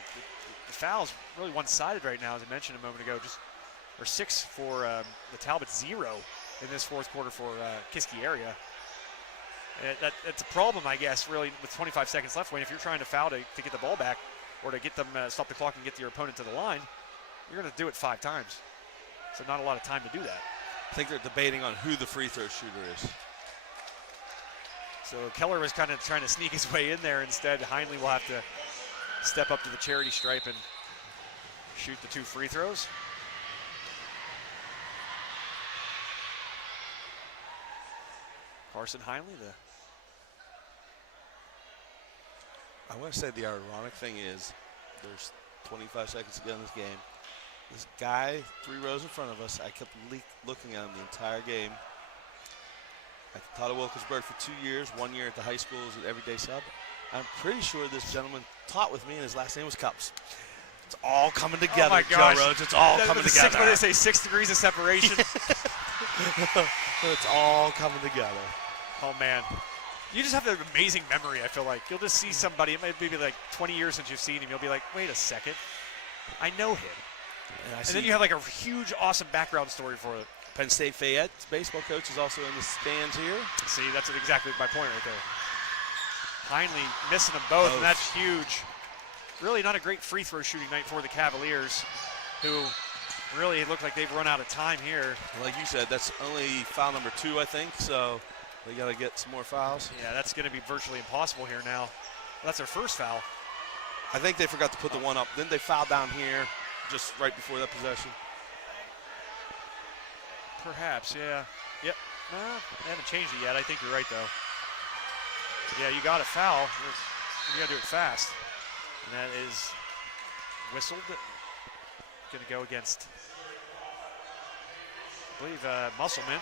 foul's really one-sided right now, as I mentioned a moment ago. Or 6 for the Talbots, 0 in this fourth quarter for Kiski area. That's a problem, I guess, really, with 25 seconds left. Wayne, if you're trying to foul to get the ball back or to get them stop the clock and get your opponent to the line, you're going to do it 5 times. So not a lot of time to do that. I think they're debating on who the free throw shooter is. So Keller was kind of trying to sneak his way in there. Instead, Heinley will have to step up to the charity stripe and shoot the 2 free throws. Carson Heinley, I want to say the ironic thing is there's 25 seconds to go in this game. This guy 3 rows in front of us, I kept looking at him the entire game. I taught at Wilkinsburg for 2 years, 1 year at the high school as an everyday sub. I'm pretty sure this gentleman taught with me and his last name was Cups. It's all coming together, oh my gosh. Joe Rhodes. It's all coming together. What do they say, 6 degrees of separation? It's all coming together. Oh, man. You just have an amazing memory, I feel like. You'll just see somebody, it might be like 20 years since you've seen him. You'll be like, wait a second. I know him. And then you have like a huge, awesome background story for it. Penn State Fayette's baseball coach is also in the stands here. See, that's exactly my point right there. Heinley missing them both, and that's huge. Really not a great free throw shooting night for the Cavaliers, who really look like they've run out of time here. Like you said, that's only foul number 2, I think, so they got to get some more fouls. Yeah, that's going to be virtually impossible here now. Well, that's their first foul. I think they forgot to put the one up. Then they fouled down here just right before that possession. Perhaps, yeah. Yep. They haven't changed it yet. I think you're right, though. Yeah, you got a foul. You got to do it fast. And that is whistled. Going to go against, I believe, Musselman.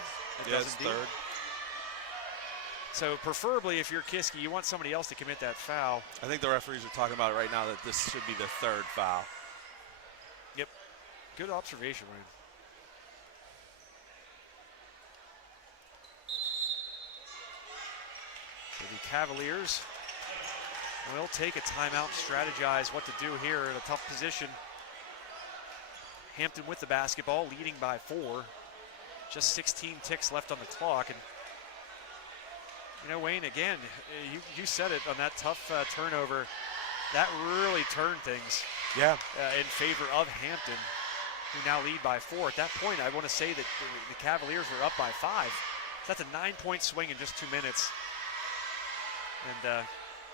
Yes, third. So preferably, if you're Kiski, you want somebody else to commit that foul. I think the referees are talking about it right now that this should be the 3rd foul. Yep. Good observation, Ryan. So the Cavaliers will take a timeout and strategize what to do here in a tough position. Hampton with the basketball, leading by 4. Just 16 ticks left on the clock. And you know, Wayne, again, you said it on that tough turnover. That really turned things in favor of Hampton, who now lead by 4. At that point, I want to say that the Cavaliers were up by 5. So that's a 9-point swing in just 2 minutes. And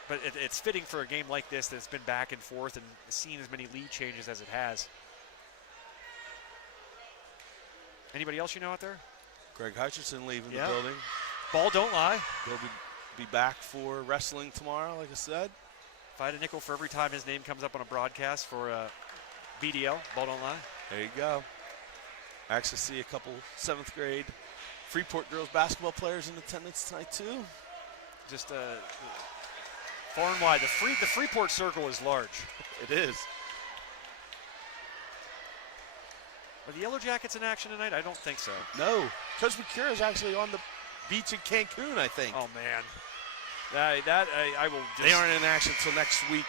but it's fitting for a game like this that's been back and forth and seen as many lead changes as it has. Anybody else you know out there? Greg Hutchinson leaving the building. Ball don't lie. He'll be back for wrestling tomorrow, like I said. If I had a nickel for every time his name comes up on a broadcast for BDL, ball don't lie. There you go. I actually see a couple 7th grade Freeport girls basketball players in attendance tonight too. Just far and wide. The Freeport circle is large. It is. Are the Yellow Jackets in action tonight? I don't think so. No. Coach McCure is actually on the beach in Cancun, I think. Oh, man. I will just... They aren't in action until next week,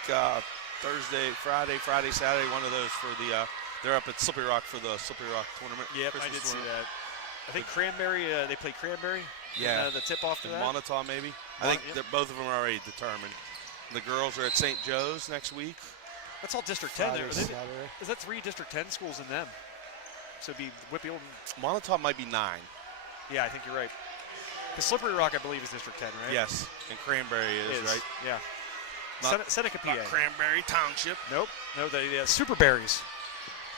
Thursday, Friday, Saturday, one of those for the, they're up at Slippery Rock for the Slippery Rock tournament. Yep, Christmas I did tournament. see that. I think Cranberry, they play Cranberry. Yeah. The tip-off to that. Montauk, maybe. I think both of them are already determined. The girls are at St. Joe's next week. That's all District 10 there. Saturday. Is that 3 District 10 schools in them? So it'd be WPIAL. Montauk might be 9. Yeah, I think you're right. The Slippery Rock, I believe, is District 10, right? Yes, and Cranberry is, right? Yeah. Seneca, PA. Not Cranberry Township. Nope. No, the Super Berries.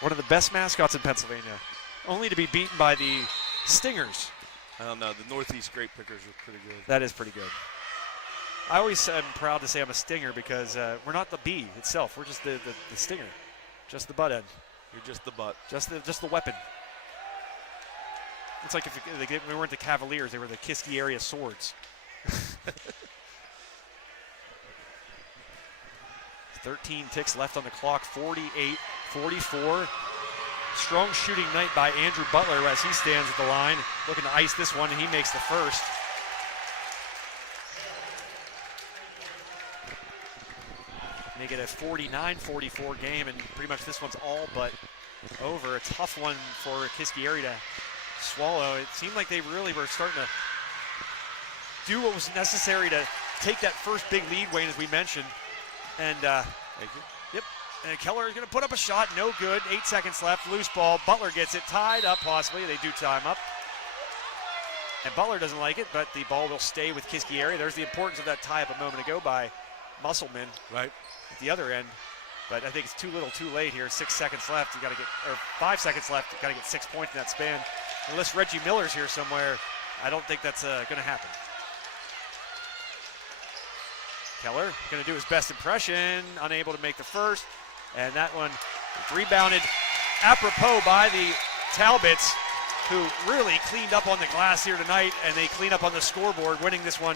One of the best mascots in Pennsylvania. Only to be beaten by the Stingers. I don't know. The Northeast Grape Pickers are pretty good. That is pretty good. I always am proud to say I'm a Stinger because we're not the bee itself. We're just the stinger. Just the butt end. You're just the butt. Just the weapon. It's like if we weren't the Cavaliers, they were the Kiski area Swords. 13 ticks left on the clock, 48-44. Strong shooting night by Andrew Butler as he stands at the line, looking to ice this one, and he makes the first. make it a 49-44 game, and pretty much this one's all but over. A tough one for Kiski area to swallow. It seemed like they really were starting to do what was necessary to take that first big lead, Wayne, as we mentioned. And Thank you. Yep. And Keller is going to put up a shot. No good. 8 seconds left. Loose ball. Butler gets it. Tied up, possibly. They do time up. And Butler doesn't like it, but the ball will stay with Kiski area. There's the importance of that tie up a moment ago by Musselman. Right. At the other end. But I think it's too little too late here. 6 seconds left. You got to get, or 5 seconds left. You got to get 6 points in that span. Unless Reggie Miller's here somewhere, I don't think that's going to happen. Keller going to do his best impression, unable to make the first, and that one rebounded apropos by the Talbots, who really cleaned up on the glass here tonight, and they clean up on the scoreboard, winning this one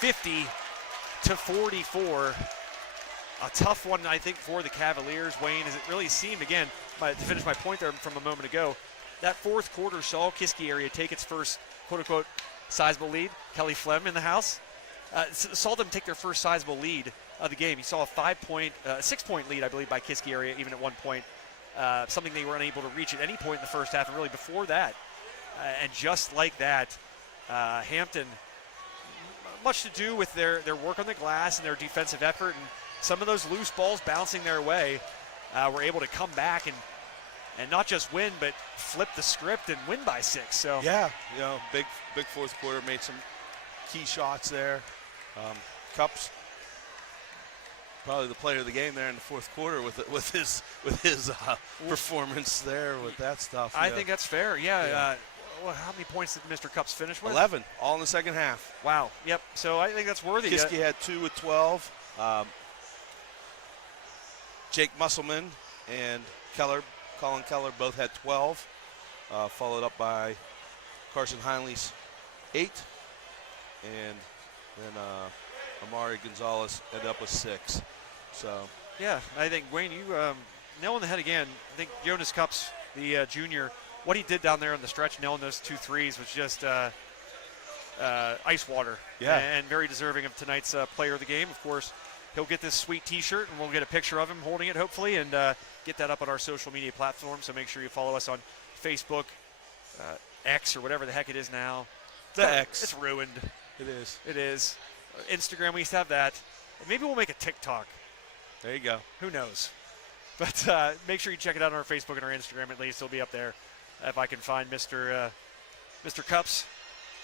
50-44. A tough one, I think, for the Cavaliers, Wayne, as it really seemed, again, to finish my point there from a moment ago, that fourth quarter saw Kiski area take its first, quote-unquote, sizable lead. Kelly Flem in the house. Saw them take their first sizable lead of the game. You saw a 6-point lead, I believe, by Kiski area, even at one point. Something they were unable to reach at any point in the first half, and really before that. And just like that, Hampton, much to do with their work on the glass and their defensive effort, and some of those loose balls bouncing their way, were able to come back and not just win, but flip the script and win by 6. So yeah, big fourth quarter, made some key shots there. Cups, probably the player of the game there in the fourth quarter with his performance there with that stuff. I think that's fair. Yeah. Well, how many points did Mr. Cups finish with? 11, all in the second half. Wow. Yep. So I think that's worthy. Kiski had 2 with 12. Jake Musselman and Colin Keller both had 12, followed up by Carson Heinley's 8, and then Amari Gonzalez ended up with 6. So yeah, I think, Wayne, you nail on the head again. I think Jonas Cups, the junior, what he did down there on the stretch, nailing those 2 threes was just ice water. Yeah. And very deserving of tonight's player of the game. Of course, he'll get this sweet T-shirt, and we'll get a picture of him holding it, hopefully, and get that up on our social media platforms. So make sure you follow us on Facebook, X, or whatever the heck it is now. X. It's ruined. It is. It is. Instagram, we used to have that. Maybe we'll make a TikTok. There you go. Who knows? But make sure you check it out on our Facebook and our Instagram at least. It'll be up there if I can find Mr. Cups,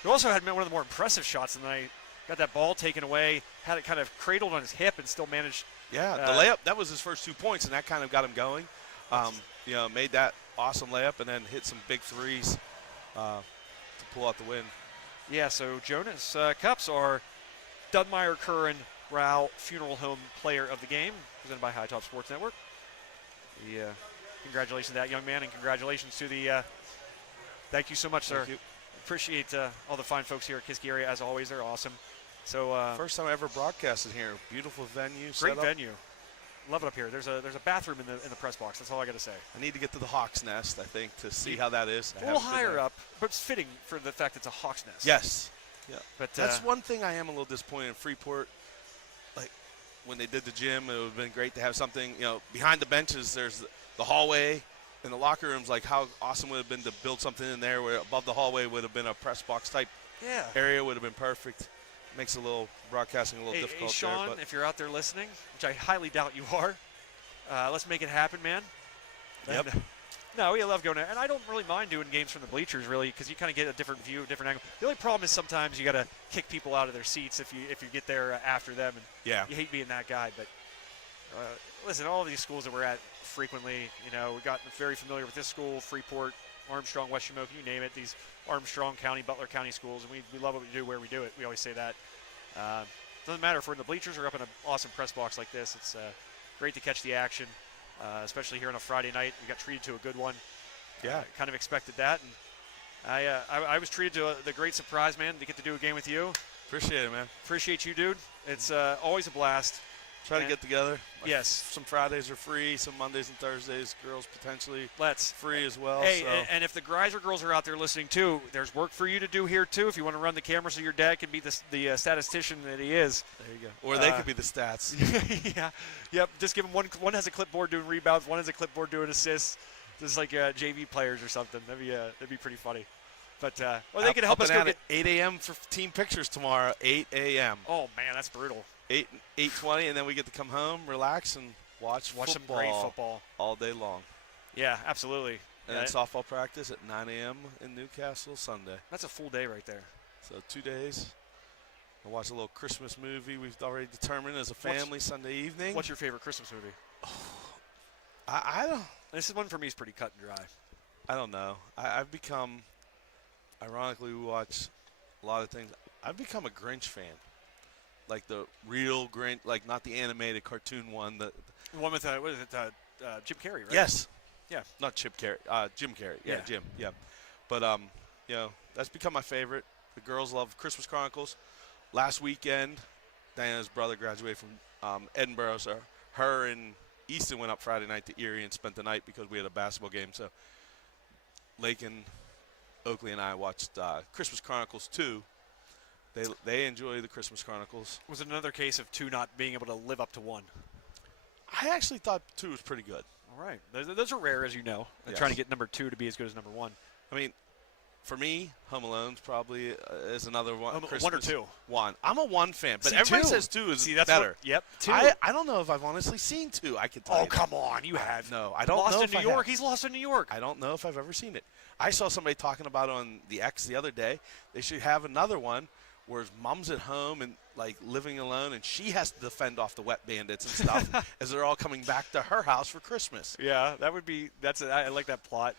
who also had one of the more impressive shots tonight. Got that ball taken away, had it kind of cradled on his hip, and still managed. Yeah, the layup, that was his first 2 points, and that kind of got him going. Made that awesome layup and then hit some big threes to pull out the win. Yeah, so Jonas Cups, our Dunmeyer Curran Rao Funeral Home Player of the Game, presented by High Top Sports Network. Congratulations to that young man, and congratulations to the thank you so much, sir. Thank you. Appreciate all the fine folks here at Kiski area. As always, they're awesome. So first time I ever broadcasted here. Beautiful venue. Great venue. Love it up here. There's a bathroom in the press box. That's all I got to say. I need to get to the Hawk's Nest, I think, to see how that is. A little higher up, but it's fitting for the fact it's a Hawk's Nest. Yes. Yeah. But that's one thing I am a little disappointed in Freeport. Like when they did the gym, it would have been great to have something. Behind the benches, there's the hallway. In the locker rooms, like how awesome would it have been to build something in there where above the hallway would have been a press box type area, would have been perfect. Makes a little broadcasting a little difficult. Hey, Sean, there, if you're out there listening, which I highly doubt you are, let's make it happen, man. Yep. No, we love going there, and I don't really mind doing games from the bleachers, really, because you kind of get a different view, a different angle. The only problem is sometimes you got to kick people out of their seats if you get there after them, and you hate being that guy. But listen, all of these schools that we're at frequently, we got very familiar with this school, Freeport, Armstrong, West Shamokin, you name it, these Armstrong County, Butler County schools, and we love what we do where we do it. We always say that. Doesn't matter if we're in the bleachers or up in an awesome press box like this. It's great to catch the action, especially here on a Friday night. We got treated to a good one. Yeah. Kind of expected that. And I was treated to the great surprise, man, to get to do a game with you. Appreciate it, man. Appreciate you, dude. It's always a blast. Try to get together. Yes. Some Fridays are free, some Mondays and Thursdays, girls potentially Let's. free as well. Hey, so. and if the guys or girls are out there listening too, there's work for you to do here too. If you want to run the camera so your dad can be the statistician that he is. There you go. Or they could be the stats. Yeah. Yep. Just give them one has a clipboard doing rebounds, one has a clipboard doing assists. Just like JV players or something. That'd be pretty funny. But or they can help us go get 8 a.m. for team pictures tomorrow. 8 a.m. Oh man, that's brutal. 8:20, and then we get to come home, relax, and watch some great football all day long. Yeah, absolutely. And then softball practice at 9 a.m. in Newcastle Sunday. That's a full day right there. So 2 days. We'll watch a little Christmas movie we've already determined as a family Sunday evening. What's your favorite Christmas movie? I don't. This one for me is pretty cut and dry. I don't know. I've become, ironically, we watch a lot of things. I've become a Grinch fan. Like the real Grinch, like not the animated cartoon one. The one with what is it? Jim Carrey, right? Yes. Yeah. Not Chip Carrey. Jim Carrey. Yeah, Jim. Yeah. But that's become my favorite. The girls love Christmas Chronicles. Last weekend, Diana's brother graduated from Edinburgh, so her and Easton went up Friday night to Erie and spent the night because we had a basketball game. So Lake and Oakley and I watched Christmas Chronicles 2. They enjoy the Christmas Chronicles. Was it another case of 2 not being able to live up to 1? I actually thought 2 was pretty good. All right. Those are rare, as you know. And Yes. trying to get number 2 to be as good as number 1. I mean, for me, Home Alone's probably is another one. 1 or 2? 1. I'm a 1 fan, but See, everybody 2. says 2 is that's better. Yep, 2. I don't know if I've honestly seen 2. I could tell you. Oh, come on. You have. No, I don't Lost know in if New I York. have. He's lost in New York. I don't know if I've ever seen it. I saw somebody talking about on the X the other day. They should have another one where his mom's at home and like living alone, and she has to defend off the wet bandits and stuff as they're all coming back to her house for Christmas. Yeah, that would be. I like that plot.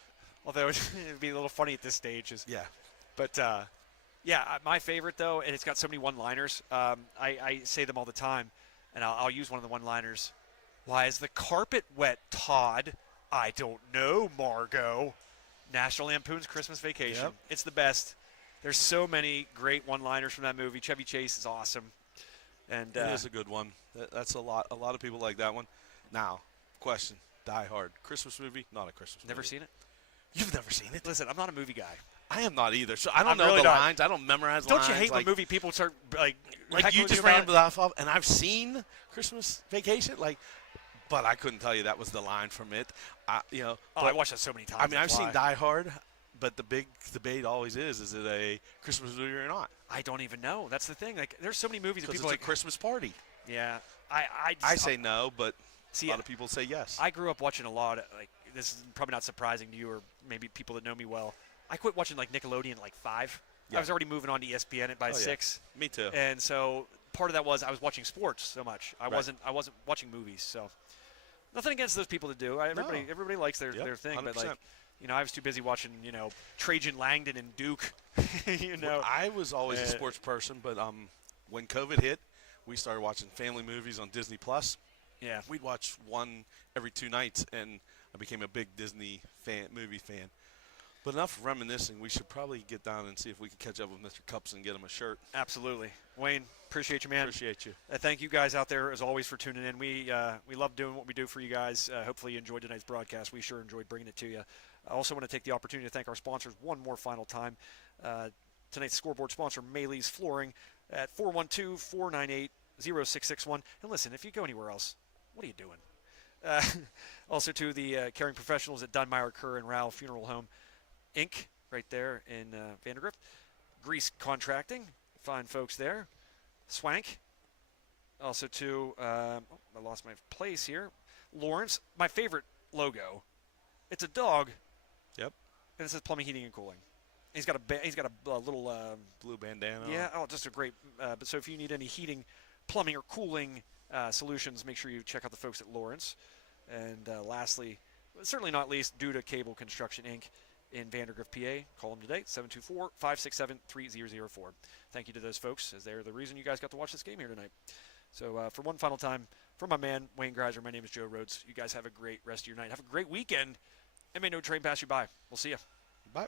Although it'd be a little funny at this stage. Yeah. But my favorite though, and it's got so many one-liners. I say them all the time, and I'll use one of the one-liners. Why is the carpet wet, Todd? I don't know, Margot. National Lampoon's Christmas Vacation. Yep. It's the best. There's so many great one-liners from that movie. Chevy Chase is awesome. And it is a good one. That's a lot. A lot of people like that one. Now, question: Die Hard, Christmas movie? Not a Christmas movie. Never seen it? You've never seen it? Listen, I'm not a movie guy. I am not either. So I don't I'm know really the not. lines. I don't memorize Don't lines. you hate like, when movie people start like you heckling just about ran it? it off, and I've seen Christmas Vacation, but I couldn't tell you that was the line from it. I watched that so many times. I mean, I've that's seen why. Die Hard, but the big debate always is it a Christmas movie or not? I don't even know. That's the thing. Like, there's so many movies that Because people it's a Christmas party. Yeah, I say no, but see, a lot of people say yes. I grew up watching a lot of, like, this is probably not surprising to you or maybe people that know me well. I quit watching like Nickelodeon at like 5. Yeah. I was already moving on to ESPN by 6. Me too. And so part of that was I was watching sports so much. I wasn't watching movies. So nothing against those people that do. Everybody likes their thing, 100%. but like, I was too busy watching, Trajan Langdon and Duke. Well, I was always a sports person, but when COVID hit, we started watching family movies on Disney Plus. Yeah. We'd watch one every 2 nights, and I became a big Disney movie fan. But enough reminiscing. We should probably get down and see if we can catch up with Mr. Cups and get him a shirt. Absolutely. Wayne, appreciate you, man. Appreciate you. Thank you guys out there, as always, for tuning in. We love doing what we do for you guys. Hopefully you enjoyed tonight's broadcast. We sure enjoyed bringing it to you. I also want to take the opportunity to thank our sponsors one more final time. Tonight's scoreboard sponsor, Maylee's Flooring, at 412-498-0661. And listen, if you go anywhere else, what are you doing? Also to the caring professionals at Dunmeyer, Kerr, and Rao Funeral Home, Inc., right there in Vandergrift. Grease Contracting, fine folks there. Swank. Also to, I lost my place here. Lawrence, my favorite logo. It's a dog. Yep. And it says Plumbing, Heating, and Cooling. He's got a little blue bandana. Yeah. Oh, just a great. But so if you need any heating, plumbing, or cooling solutions, make sure you check out the folks at Lawrence. And lastly, certainly not least, Duda Cable Construction Inc. in Vandergrift, PA. Call them today, 724-567-3004. Thank you to those folks, as they're the reason you guys got to watch this game here tonight. So for one final time, for my man, Wayne Greiser, my name is Joe Rhodes. You guys have a great rest of your night. Have a great weekend, and may no train pass you by. We'll see you. Bye.